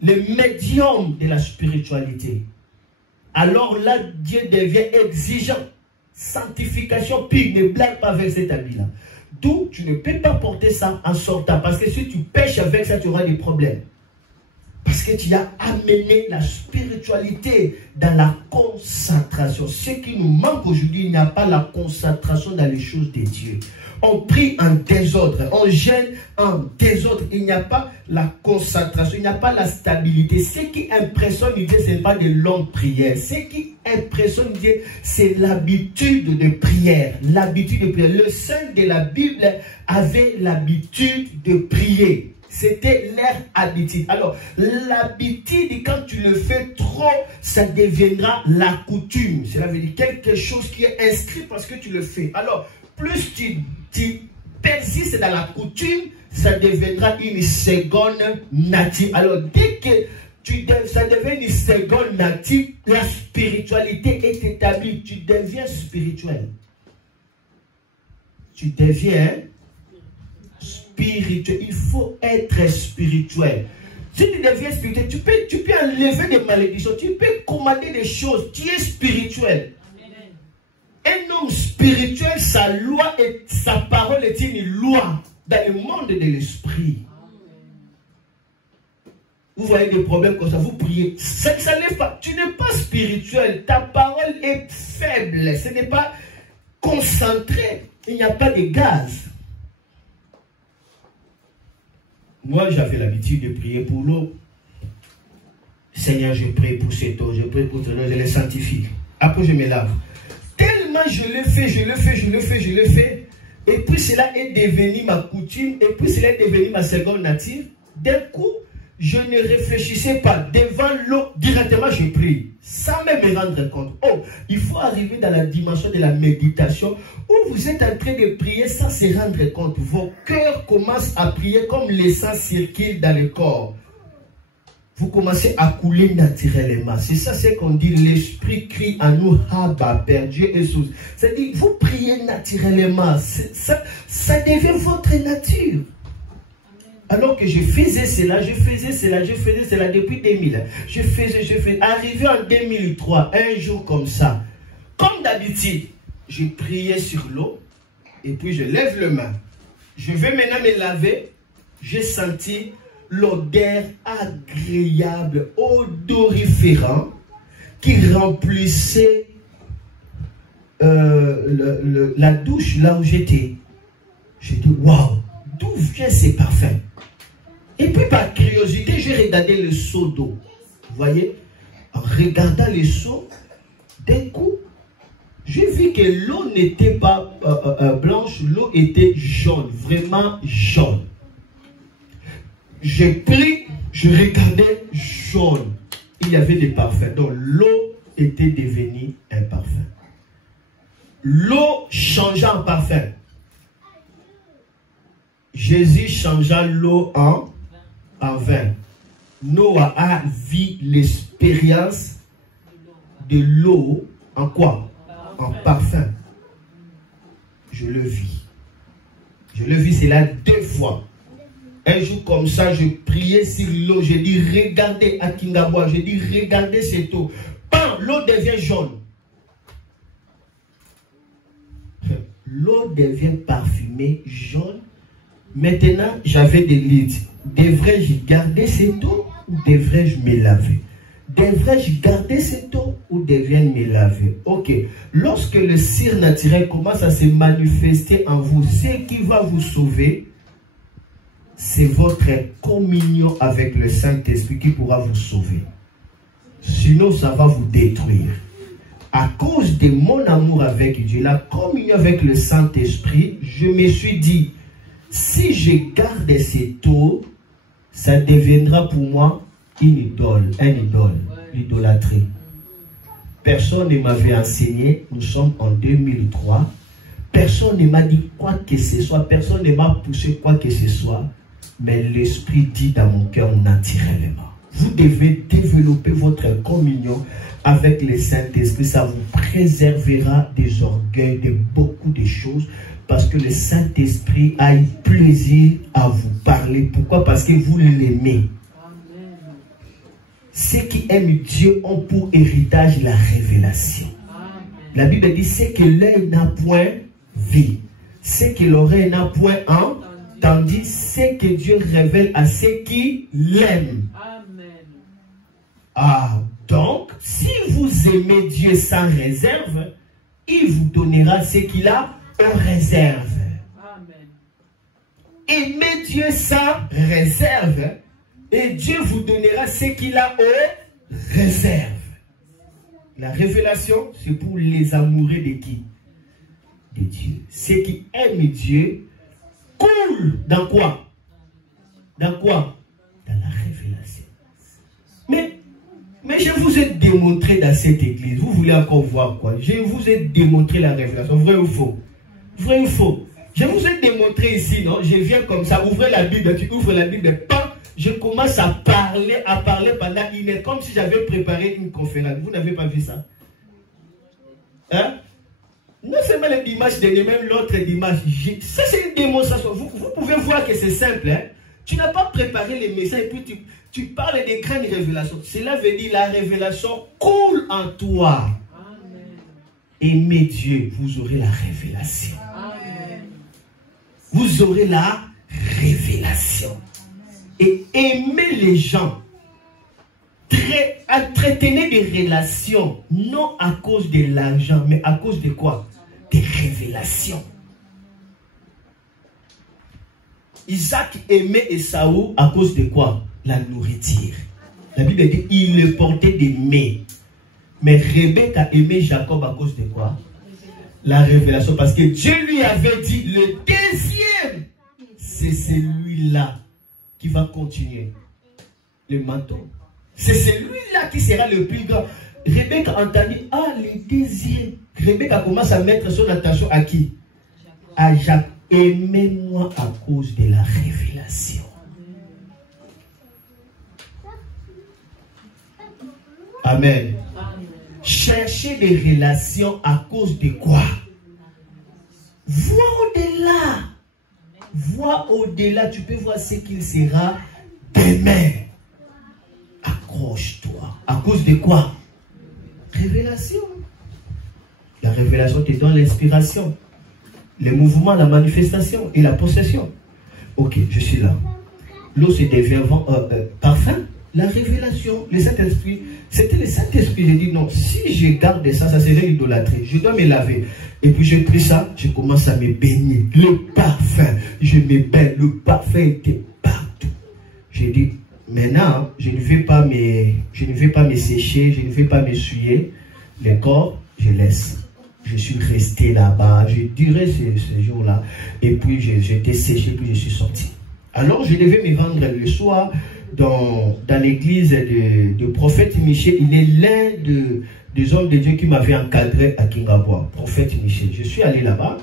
le médium de la spiritualité. Alors là, Dieu devient exigeant. Sanctification pire, ne blague pas avec cet habit-là. D'où tu ne peux pas porter ça en sortant. Parce que si tu pêches avec ça, tu auras des problèmes. Parce que tu as amené la spiritualité dans la concentration. Ce qui nous manque aujourd'hui, il n'y a pas la concentration dans les choses de Dieu. On prie en désordre, on gêne en désordre. Il n'y a pas la concentration, il n'y a pas la stabilité. Ce qui impressionne Dieu, ce n'est pas de longues prières. Ce qui impressionne Dieu, c'est l'habitude de prière. L'habitude de prière. Le saint de la Bible avait l'habitude de prier. C'était leur habitude. Alors, l'habitude, quand tu le fais trop, ça deviendra la coutume. Cela veut dire quelque chose qui est inscrit parce que tu le fais. Alors, plus tu persistes dans la coutume, ça deviendra une seconde nature. Alors, dès que ça devient une seconde nature, la spiritualité est établie. Tu deviens spirituel. Tu deviens spirituel. Il faut être spirituel. Si tu deviens spirituel, tu peux enlever des malédictions, tu peux commander des choses. Tu es spirituel. Un homme spirituel, sa loi et sa parole est une loi dans le monde de l'esprit. Vous voyez des problèmes comme ça, vous priez. Ça n'est pas, tu n'es pas spirituel. Ta parole est faible. Ce n'est pas concentré. Il n'y a pas de gaz. Moi, j'avais l'habitude de prier pour l'eau. Seigneur, je prie pour cette eau, je prie pour cette eau, je les sanctifie. Après, je me lave. Tellement je le fais. Et puis cela est devenu ma coutume. Et puis cela est devenu ma seconde nature. D'un coup, je ne réfléchissais pas. Devant l'eau, directement je prie. Sans même me rendre compte. Oh, il faut arriver dans la dimension de la méditation où vous êtes en train de prier sans se rendre compte. Vos cœurs commencent à prier comme le sang circule dans le corps. vous commencez à couler naturellement. C'est ça, c'est qu'on dit, l'Esprit crie à nous, Abba, Père, Dieu et Jésus. C'est-à-dire, vous priez naturellement. Ça devient votre nature. Alors que je faisais cela depuis 2000. Je faisais. Arrivé en 2003, un jour comme ça, comme d'habitude, je priais sur l'eau et puis je lève le main. Je vais maintenant me laver. J'ai senti l'odeur agréable, odoriférant, qui remplissait la douche là où j'étais. J'ai dit, waouh, d'où vient ces parfums? Et puis par curiosité, j'ai regardé le seau d'eau. Vous voyez, en regardant le seau, d'un coup, j'ai vu que l'eau n'était pas blanche, l'eau était jaune, vraiment jaune. J'ai pris, je regardais jaune. Il y avait des parfums. Donc l'eau était devenue un parfum. L'eau changea en parfum. Jésus changea l'eau en vin. Noah a vu l'expérience de l'eau en quoi? En parfum. Je le vis. Je le vis, c'est là 2 fois. Un jour comme ça, je priais sur l'eau. J'ai dit, regardez à Kingaboua. J'ai dit, regardez cette eau. Bam, l'eau devient jaune. L'eau devient parfumée, jaune. Maintenant, j'avais des litres. Devrais-je garder cette eau ou devrais-je me laver? Devrais-je garder cette eau ou devrais-je me laver? Ok. Lorsque le cire naturel commence à se manifester en vous, ce qui va vous sauver, c'est votre communion avec le Saint-Esprit qui pourra vous sauver. Sinon, ça va vous détruire. À cause de mon amour avec Dieu, la communion avec le Saint-Esprit, je me suis dit, si je garde cette eau, ça deviendra pour moi une idole, l'idolâtrie. Personne ne m'avait enseigné, nous sommes en 2003, personne ne m'a dit quoi que ce soit, personne ne m'a poussé quoi que ce soit, mais l'Esprit dit dans mon cœur naturellement. Vous devez développer votre communion avec le Saint-Esprit, ça vous préservera des orgueils, de beaucoup de choses, parce que le Saint-Esprit a eu plaisir à vous parler. Pourquoi? Parce que vous l'aimez. Ceux qui aiment Dieu ont pour héritage la révélation. La Bible dit, c'est que l'œil n'a point vu, c'est que l'oreille n'a point entendu, c'est que Dieu révèle à ceux qui l'aiment. Ah, donc, si vous aimez Dieu sans réserve, il vous donnera ce qu'il a en réserve. Amen. Aimez Dieu sans réserve, et Dieu vous donnera ce qu'il a en réserve. La révélation, c'est pour les amoureux de qui? De Dieu. Ceux qui aiment Dieu coulent dans quoi? Dans quoi? Dans la révélation. Mais je vous ai démontré dans cette église, vous voulez encore voir quoi? Je vous ai démontré la révélation, vrai ou faux? Vrai ou faux? Je vous ai démontré ici, non? Je viens comme ça, ouvrez la Bible, tu ouvres la Bible, bam, je commence à parler pendant 1 heure, comme si j'avais préparé une conférence. Vous n'avez pas vu ça? Hein? Non seulement le dimanche dernier, même l'autre dimanche. Ça, c'est une démonstration. Vous pouvez voir que c'est simple. Hein? Tu n'as pas préparé les messages et puis tu parles des grandes révélations. Cela veut dire la révélation coule en toi. Amen. Aimez Dieu, vous aurez la révélation. Amen. Vous aurez la révélation. Et aimez les gens. Entretenez des relations, non à cause de l'argent, mais à cause de quoi? Des révélations. Isaac aimait Esaü à cause de quoi? La nourriture. La Bible dit il le portait des mets. Mais Rebecca aimait Jacob à cause de quoi? La révélation. Parce que Dieu lui avait dit le deuxième, c'est celui-là qui va continuer le manteau. C'est celui-là qui sera le plus grand. Rebecca entendit, ah, le deuxième. Rebecca commence à mettre son attention à qui? À Jacob. Aimez-moi à cause de la révélation. Amen. Chercher des relations à cause de quoi? Vois au-delà. Vois au-delà. Tu peux voir ce qu'il sera demain. Accroche-toi. À cause de quoi? Révélation. La révélation te donne l'inspiration. Le mouvement, la manifestation et la possession. Ok, je suis là. L'eau se devient parfum. La révélation, le Saint-Esprit, c'était le Saint-Esprit. J'ai dit non, si je garde ça, ça serait l'idolâtrie. Je dois me laver. Et puis j'ai pris ça, je commence à me baigner. Le parfum, je me baigne. Le parfum était partout. J'ai dit, maintenant, je ne vais pas me sécher, je ne vais pas m'essuyer. Le corps, je laisse. Je suis resté là-bas, je dirais ce jour-là. Et puis j'étais séché, puis je suis sorti. Alors je devais me rendre le soir dans l'église de prophète Michel. Il est l'un des hommes de Dieu qui m'avait encadré à Kingabwa, prophète Michel. Je suis allé là-bas.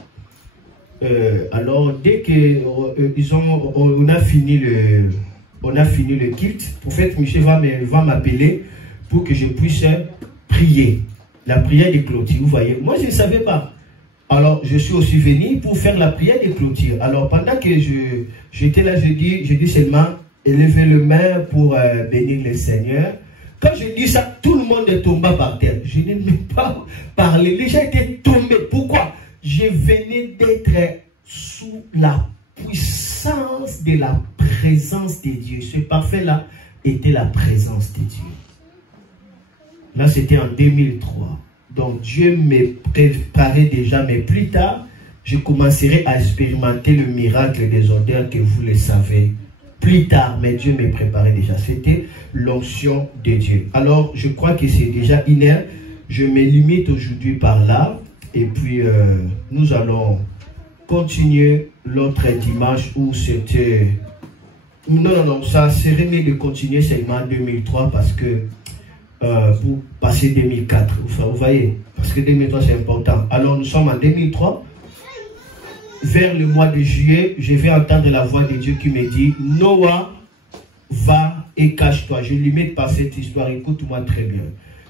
Alors dès qu'on a fini le culte, prophète Michel va m'appeler pour que je puisse prier. La prière de clôture, vous voyez. Moi, je ne savais pas. Alors, je suis aussi venu pour faire la prière de clôture. Alors, pendant que j'étais là, je dis seulement, élevez le main pour bénir le Seigneur. Quand je dis ça, tout le monde est tombé par terre. Je n'ai même pas parlé. Les gens étaient tombés. Pourquoi? Je venais d'être sous la puissance de la présence de Dieu. Ce parfait-là était la présence de Dieu. Là, c'était en 2003. Donc, Dieu me préparait déjà, mais plus tard, je commencerai à expérimenter le miracle des odeurs que vous le savez. Plus tard, mais Dieu me préparait déjà. C'était l'onction de Dieu. Alors, je crois que c'est déjà inerte. Je me limite aujourd'hui par là. Et puis, nous allons continuer l'autre dimanche où c'était... Non, ça serait mieux de continuer seulement en 2003 parce que pour passer 2004. Vous voyez, parce que 2003 c'est important. Alors nous sommes en 2003. Vers le mois de juillet, je vais entendre la voix de Dieu qui me dit, Noah, va et cache-toi. Je limite par cette histoire, écoute-moi très bien.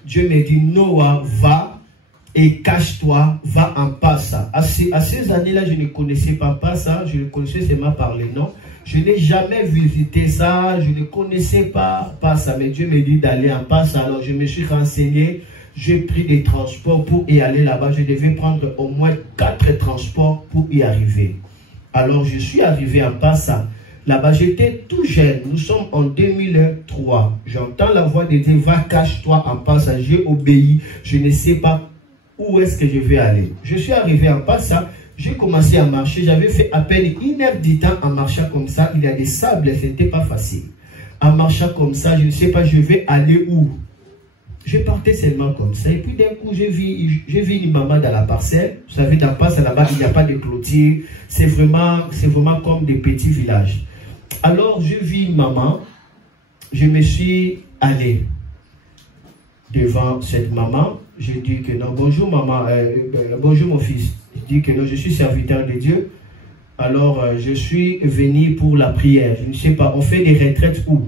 Dieu me dit, Noah, va et cache-toi, va en Passa. À ces années-là, je ne connaissais pas Passa, je ne connaissais seulement par les noms. Je n'ai jamais visité ça, je ne connaissais pas ça, mais Dieu me dit d'aller en Passa. Alors je me suis renseigné, j'ai pris des transports pour y aller là-bas. Je devais prendre au moins 4 transports pour y arriver. Alors je suis arrivé en Passa. Là-bas, j'étais tout jeune. Nous sommes en 2003. J'entends la voix de Dieu, va cache-toi en Passa. J'ai obéi, je ne sais pas où est-ce que je vais aller. Je suis arrivé en Passa. J'ai commencé à marcher, j'avais fait à peine 1 heure du temps en marchant comme ça. Il y a des sables, ce n'était pas facile. En marchant comme ça, je ne sais pas, je vais aller où. Je partais seulement comme ça. Et puis d'un coup, j'ai vu une maman dans la parcelle. Vous savez, dans Passa, là-bas, il n'y a pas de clôture. C'est vraiment comme des petits villages. Alors, je vis une maman. Je me suis allé devant cette maman. Je dis que non, bonjour maman, bonjour mon fils. Je dis que non, je suis serviteur de Dieu. Alors, je suis venu pour la prière. Je ne sais pas, on fait des retraites où?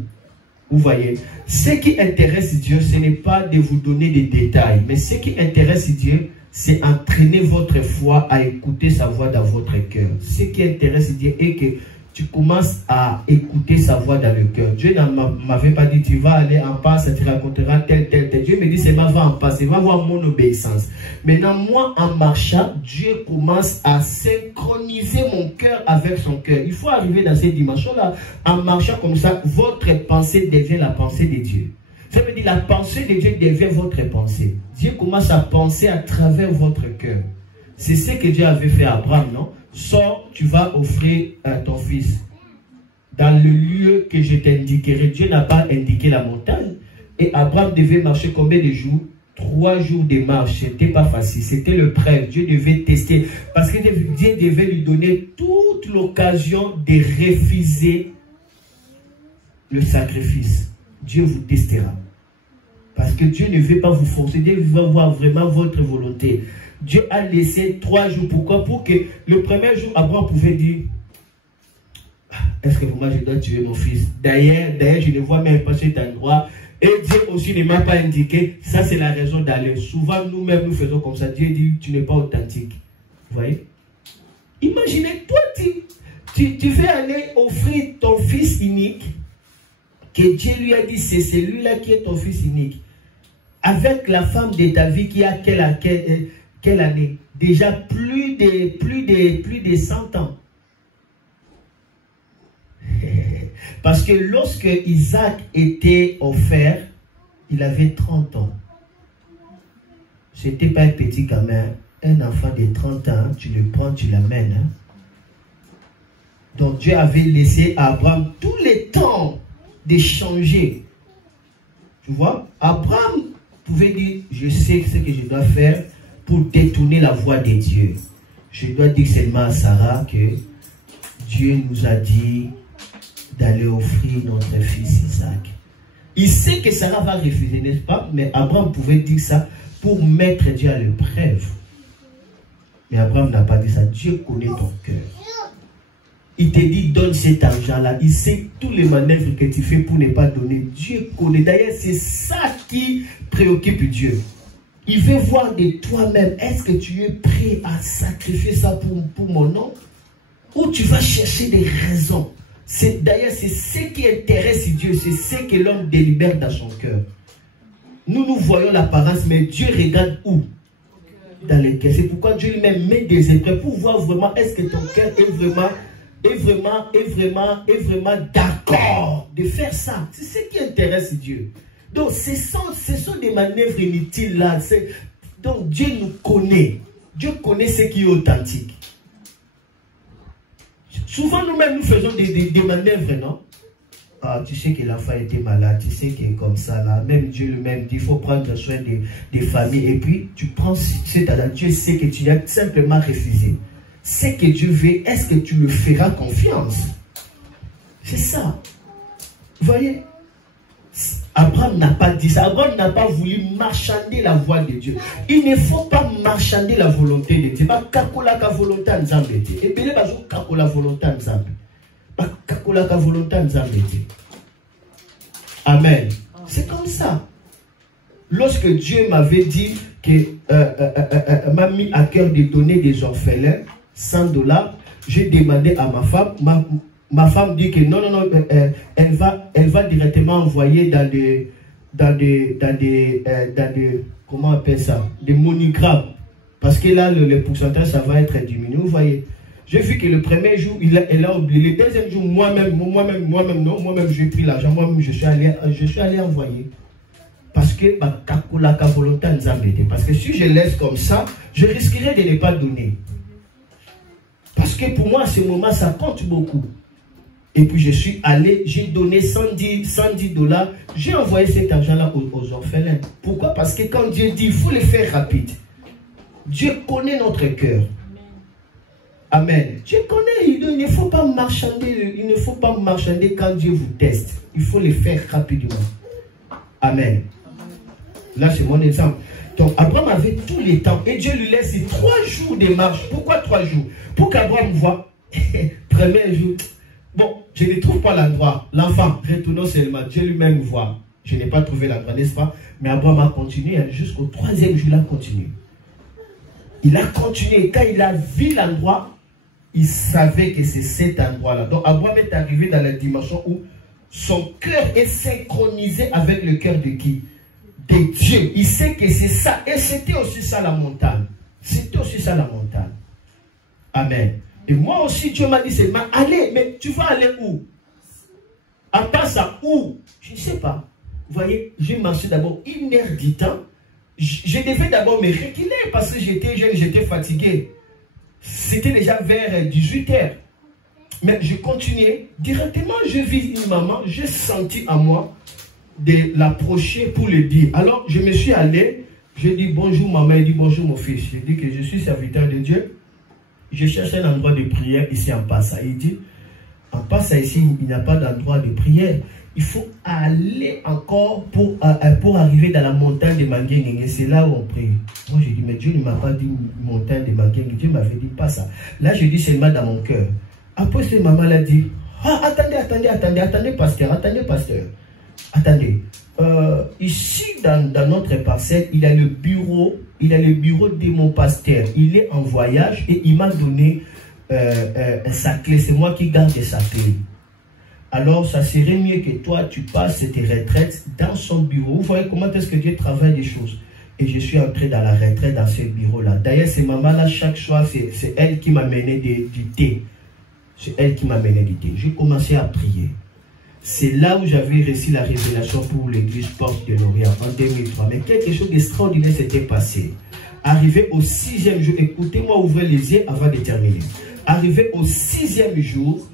Vous voyez, ce qui intéresse Dieu, ce n'est pas de vous donner des détails. Mais ce qui intéresse Dieu, c'est entraîner votre foi à écouter sa voix dans votre cœur. Ce qui intéresse Dieu est que tu commences à écouter sa voix dans le cœur. Dieu ne m'avait pas dit, tu vas aller en passe, tu raconteras tel. Dieu me dit, c'est ma va en passe, va voir mon obéissance. Maintenant, moi, en marchant, Dieu commence à synchroniser mon cœur avec son cœur. Il faut arriver dans cette dimension-là. En marchant comme ça, votre pensée devient la pensée de Dieu. Ça veut dire la pensée de Dieu devient votre pensée. Dieu commence à penser à travers votre cœur. C'est ce que Dieu avait fait à Abraham, non? Sors, tu vas offrir à ton fils dans le lieu que je t'indiquerai. Dieu n'a pas indiqué la montagne. Et Abraham devait marcher combien de jours? 3 jours de marche. Ce n'était pas facile. C'était le prêtre. Dieu devait tester. Parce que Dieu devait lui donner toute l'occasion de refuser le sacrifice. Dieu vous testera. Parce que Dieu ne veut pas vous forcer. Dieu veut voir vraiment votre volonté. Dieu a laissé 3 jours. Pourquoi? Pour que le premier jour, Abraham pouvait dire, est-ce que moi je dois tuer mon fils? D'ailleurs, je ne vois même pas cet endroit. Et Dieu aussi ne m'a pas indiqué, ça c'est la raison d'aller. Souvent nous-mêmes nous faisons comme ça. Dieu dit, tu n'es pas authentique. Vous voyez? Imaginez, toi tu veux aller offrir ton fils unique, que Dieu lui a dit, c'est celui-là qui est ton fils unique. Avec la femme de ta vie qui a quelle année? Déjà plus de 100 ans. Parce que lorsque Isaac était offert, il avait 30 ans. C'était pas un petit gamin. Un enfant de 30 ans, tu le prends, tu l'amènes. Hein? Donc Dieu avait laissé à Abraham tout le temps d'échanger. Tu vois, Abraham pouvait dire, je sais ce que je dois faire pour détourner la voie de Dieu. Je dois dire seulement à Sarah que Dieu nous a dit d'aller offrir notre fils Isaac. Il sait que Sarah va refuser, n'est-ce pas? Mais Abraham pouvait dire ça pour mettre Dieu à l'épreuve. Mais Abraham n'a pas dit ça. Dieu connaît ton cœur. Il te dit, donne cet argent-là. Il sait tous les manœuvres que tu fais pour ne pas donner. Dieu connaît. D'ailleurs, c'est ça qui préoccupe Dieu. Il veut voir de toi-même, est-ce que tu es prêt à sacrifier ça pour mon nom? Ou tu vas chercher des raisons? D'ailleurs, c'est ce qui intéresse Dieu. C'est ce que l'homme délibère dans son cœur. Nous voyons l'apparence, mais Dieu regarde où? Dans les cœurs. C'est pourquoi Dieu lui-même met des épreuves pour voir vraiment est-ce que ton cœur est vraiment d'accord de faire ça. C'est ce qui intéresse Dieu. Donc, ce sont des manœuvres inutiles là. Donc, Dieu nous connaît. Dieu connaît ce qui est authentique. Souvent, nous-mêmes, nous faisons des manœuvres, non? Ah, tu sais que l'enfant était malade, tu sais que comme ça, là, même Dieu lui-même dit, il faut prendre soin des familles. Et puis, tu prends cet argent, Dieu sait que tu as simplement refusé. Ce que Dieu veut, est-ce que tu le feras confiance? C'est ça. Vous voyez? Abraham n'a pas dit ça. Abraham n'a pas voulu marchander la voie de Dieu. Il ne faut pas marchander la volonté de Dieu. La volonté de Dieu. Et bien, la volonté de Dieu. Amen. C'est comme ça. Lorsque Dieu m'avait dit que m'a mis à cœur de donner des orphelins $100, j'ai demandé à ma femme. Ma femme dit que non, elle va directement envoyer dans des comment on appelle ça, des monogrammes. Parce que là, le pourcentage, ça va être diminué. Vous voyez, j'ai vu que le premier jour, elle a oublié. Le deuxième jour, moi-même, j'ai pris l'argent. Moi-même, je suis allé envoyer. Parce que, parce que si je laisse comme ça, je risquerais de ne pas donner. Parce que pour moi, à ce moment, ça compte beaucoup. Et puis je suis allé, j'ai donné $110. J'ai envoyé cet argent-là aux orphelins. Pourquoi? Parce que quand Dieu dit, il faut le faire rapide. Dieu connaît notre cœur. Amen. Dieu connaît, il ne faut pas marchander quand Dieu vous teste. Il faut le faire rapidement. Amen. Là, c'est mon exemple. Donc, Abraham avait tous les temps. Et Dieu lui laisse 3 jours de marche. Pourquoi 3 jours? Pour qu'Abraham voit. Premier jour. Bon, je ne trouve pas l'endroit. L'enfant, retournons seulement. Dieu lui-même voit. Je n'ai pas trouvé l'endroit, n'est-ce pas? Mais Abraham a continué. Jusqu'au 3e jour, il a continué. Il a continué. Quand il a vu l'endroit, il savait que c'est cet endroit-là. Donc, Abraham est arrivé dans la dimension où son cœur est synchronisé avec le cœur de qui? De Dieu. Il sait que c'est ça. Et c'était aussi ça la montagne. C'était aussi ça la montagne. Amen. Et moi aussi, Dieu m'a dit seulement, allez, mais tu vas aller où? À part ça, où? Je ne sais pas. Vous voyez, j'ai marché d'abord 1 heure du temps. Je devais d'abord me reculer parce que j'étais jeune, j'étais fatigué. C'était déjà vers 18 h. Mais je continuais. Directement, je vis une maman. J'ai senti à moi de l'approcher pour le dire. Alors, je me suis allé. J'ai dit bonjour maman. Elle dit bonjour mon fils. J'ai dit que je suis serviteur de Dieu. Je cherche un endroit de prière ici en Passa. Il dit, en Passa ici, il n'y a pas d'endroit de prière. Il faut aller encore pour arriver dans la montagne de Manguengue. C'est là où on prie. Moi, j'ai dit, mais Dieu ne m'a pas dit montagne de Manguengue. Dieu m'avait dit pas ça. Là, je dis seulement dans mon cœur. Après, cette maman l'a dit, ah, attendez, pasteur. Attendez. ici dans notre parcelle, il y a le bureau de mon pasteur. Il est en voyage et il m'a donné sa clé. C'est moi qui garde sa clé. Alors, ça serait mieux que toi, tu passes tes retraites dans son bureau. Vous voyez comment est-ce que Dieu travaille des choses. Et je suis entré dans la retraite, dans ce bureau-là. D'ailleurs, ces mamans-là, chaque soir, c'est elle qui m'a mené du thé. C'est elle qui m'a mené du thé. J'ai commencé à prier. C'est là où j'avais reçu la révélation pour l'église Porte de Lorient en 2003. Mais quelque chose d'extraordinaire s'était passé. Arrivé au 6e jour, écoutez-moi, ouvrez les yeux avant de terminer. Arrivé au 6e jour,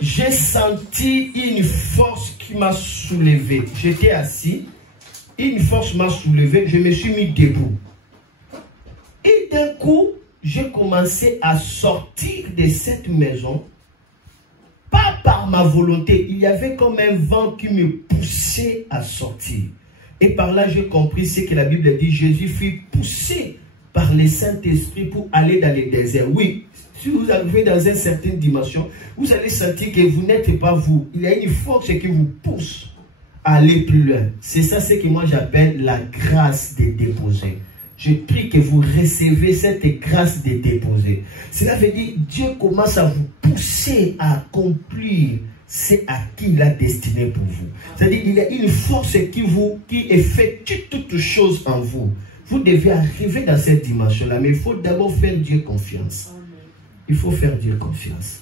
j'ai senti une force qui m'a soulevé. J'étais assis, une force m'a soulevé, je me suis mis debout. Et d'un coup, j'ai commencé à sortir de cette maison, pas par ma volonté. Il y avait comme un vent qui me poussait à sortir. Et par là, j'ai compris ce que la Bible dit. Jésus fut poussé par le Saint-Esprit pour aller dans le désert. Oui, si vous arrivez dans une certaine dimension, vous allez sentir que vous n'êtes pas vous. Il y a une force qui vous pousse à aller plus loin. C'est ça ce que moi j'appelle la grâce de déposer. Je prie que vous recevez cette grâce de déposer. Cela veut dire Dieu commence à vous pousser à accomplir ce à qui il a destiné pour vous. C'est-à-dire qu'il y a une force qui effectue toutes choses en vous. Vous devez arriver dans cette dimension-là, mais il faut d'abord faire Dieu confiance. Il faut faire Dieu confiance.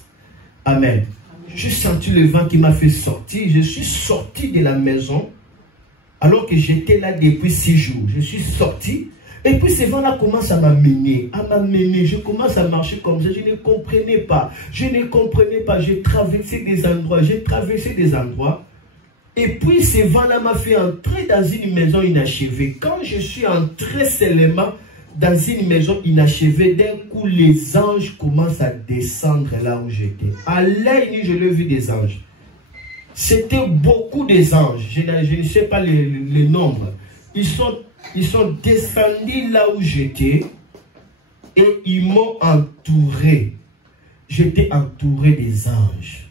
Amen. J'ai senti le vent qui m'a fait sortir. Je suis sorti de la maison alors que j'étais là depuis 6 jours. Je suis sorti. Et puis ce vent-là commence à m'amener. Je commence à marcher comme ça. Je ne comprenais pas. J'ai traversé des endroits. Et puis ce vent-là m'a fait entrer dans une maison inachevée. Quand je suis entré seulement dans une maison inachevée, d'un coup les anges commencent à descendre là où j'étais. À l'œil nu, je l'ai vu des anges. C'était beaucoup des anges. Je ne sais pas le nombre. Ils sont descendus là où j'étais et ils m'ont entouré. J'étais entouré des anges.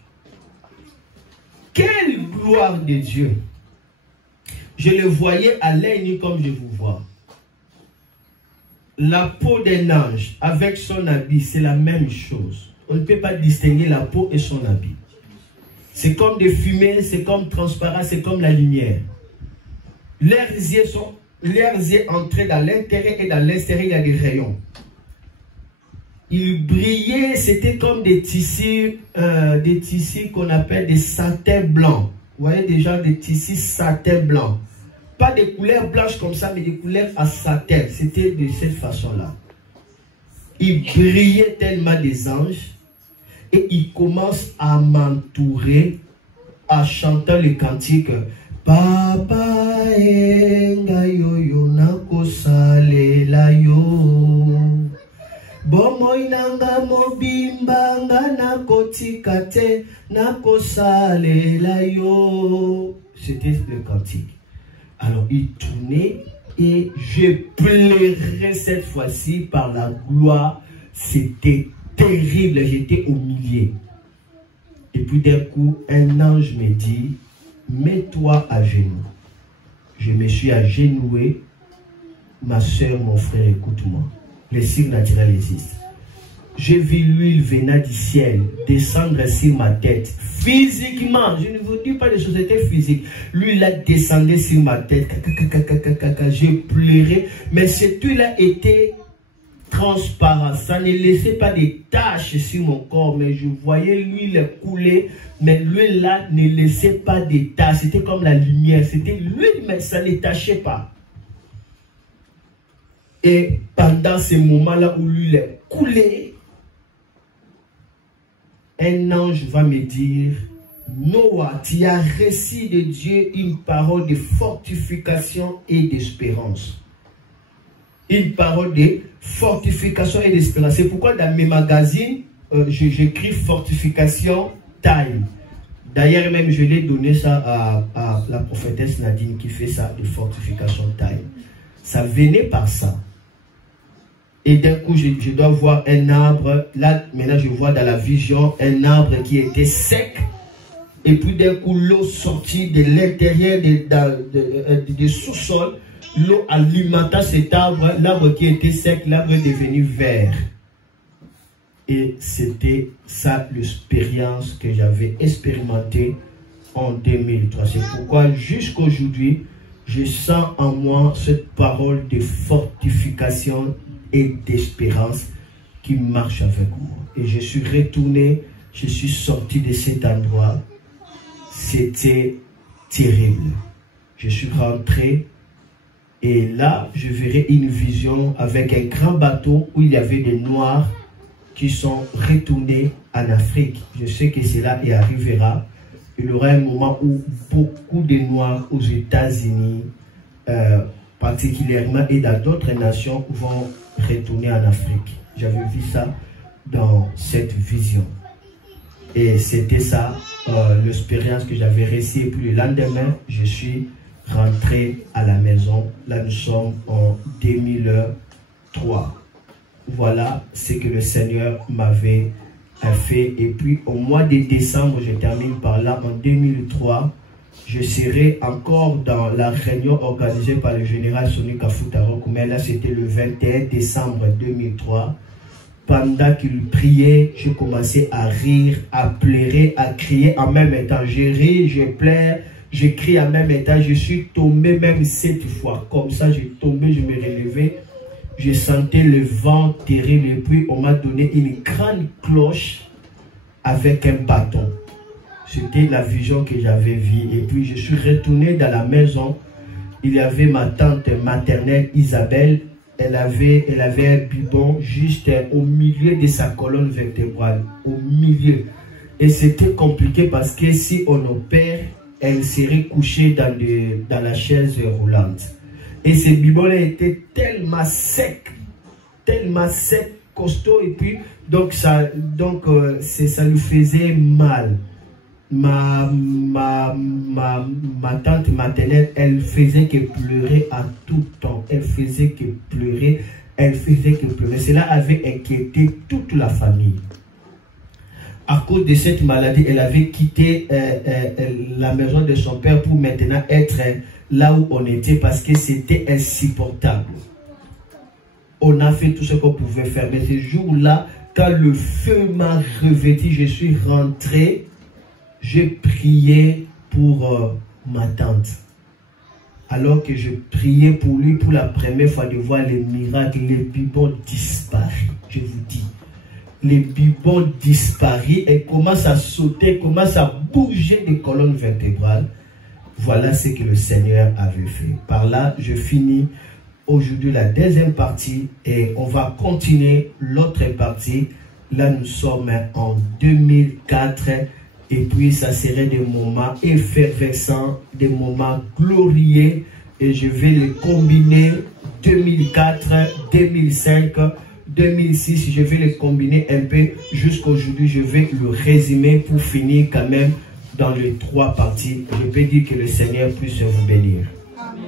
Quelle gloire de Dieu! Je le voyais à l'œil nu comme je vous vois. La peau d'un ange avec son habit, c'est la même chose. On ne peut pas distinguer la peau et son habit. C'est comme des fumées, c'est comme transparent, c'est comme la lumière. Leurs yeux entraient dans l'intérieur et dans l'extérieur, il y a des rayons. Ils brillaient, c'était comme des tissus qu'on appelle des satins blancs. Vous voyez déjà des tissus satins blancs. Pas des couleurs blanches comme ça, mais des couleurs à satin. C'était de cette façon-là. Ils brillaient tellement des anges et ils commencent à m'entourer en chantant le cantique. Papa enga yo nako salela yo bomoy nanga mobimba nga nako tikate nako salela yo. C'était le cantique. Alors il tournait et je pleurais cette fois-ci par la gloire. C'était terrible, j'étais au milieu. Et puis d'un coup, un ange me dit, mets-toi à genoux. Je me suis agenouillé. Ma soeur, mon frère, écoute-moi. Les signes naturels existent. J'ai vu l'huile venant du ciel descendre sur ma tête. Physiquement, je ne vous dis pas des choses, c'était physique. L'huile a descendu sur ma tête. J'ai pleuré. Mais cette huile-là était transparente. Ça ne laissait pas de taches sur mon corps. Mais je voyais l'huile couler. Mais l'huile là ne laissait pas de taches. C'était comme la lumière. C'était l'huile, mais ça ne tachait pas. Et pendant ce moment-là où l'huile coulait, un ange va me dire, Noah, tu as reçu de Dieu une parole de fortification et d'espérance. Une parole de fortification et d'espérance. C'est pourquoi dans mes magazines, j'écris fortification time. D'ailleurs, même je l'ai donné ça à la prophétesse Nadine qui fait ça, de fortification time. Ça venait par ça. Et d'un coup, je dois voir un arbre. Là, maintenant, je vois dans la vision un arbre qui était sec. Et puis d'un coup, l'eau sortit de l'intérieur des sous-sols. L'eau alimenta cet arbre. L'arbre qui était sec, l'arbre est devenu vert. Et c'était ça l'expérience que j'avais expérimentée en 2003. C'est pourquoi jusqu'à aujourd'hui, je sens en moi cette parole de fortification et d'espérance qui marche avec moi. Et je suis retourné, je suis sorti de cet endroit. C'était terrible. Je suis rentré et là, je verrai une vision avec un grand bateau où il y avait des Noirs qui sont retournés en Afrique. Je sais que cela y arrivera. Il y aura un moment où beaucoup de Noirs aux États-Unis, particulièrement et dans d'autres nations, vont retourner en Afrique. J'avais vu ça dans cette vision. Et c'était ça, l'expérience que j'avais réussi. Et puis le lendemain, je suis rentré à la maison. Là, nous sommes en 2003. Voilà ce que le Seigneur m'avait fait. Et puis au mois de décembre, je termine par là, en 2003, je serai encore dans la réunion organisée par le général Sonny Kafoutarok. Mais là, c'était le 21 décembre 2003. Pendant qu'il priait, je commençais à rire, à pleurer, à crier en même temps. Je ris, je pleure, je crie en même temps. Je suis tombé même 7 fois. Comme ça, j'ai tombé, je me relevais. Je sentais le vent terrible. Et puis, on m'a donné une grande cloche avec un bâton. C'était la vision que j'avais vue. Et puis, je suis retourné dans la maison. Il y avait ma tante maternelle, Isabelle. Elle avait un bidon juste au milieu de sa colonne vertébrale. Au milieu. Et c'était compliqué parce que si on opère, elle serait couchée dans la chaise roulante. Et ce bidon-là était tellement sec, costaud. Et puis, donc ça lui faisait mal. Ma tante maternelle, elle faisait que pleurer à tout temps. Elle faisait que pleurer. Cela avait inquiété toute la famille. À cause de cette maladie, elle avait quitté la maison de son père pour maintenant être là où on était parce que c'était insupportable. On a fait tout ce qu'on pouvait faire. Mais ce jour-là, quand le feu m'a revêtu, je suis rentré. Je priais pour ma tante. Alors que je priais pour lui pour la première fois de voir les miracles, les bibons disparus. Je vous dis, les bibons disparus et commencent à sauter, commencent à bouger des colonnes vertébrales. Voilà ce que le Seigneur avait fait. Par là, je finis aujourd'hui la deuxième partie et on va continuer l'autre partie. Là, nous sommes en 2004. Et puis, ça serait des moments effervescents, des moments glorieux. Et je vais les combiner 2004, 2005, 2006. Je vais les combiner un peu jusqu'à aujourd'hui. Je vais le résumer pour finir quand même dans les 3 parties. Je peux dire que le Seigneur puisse vous bénir. Amen.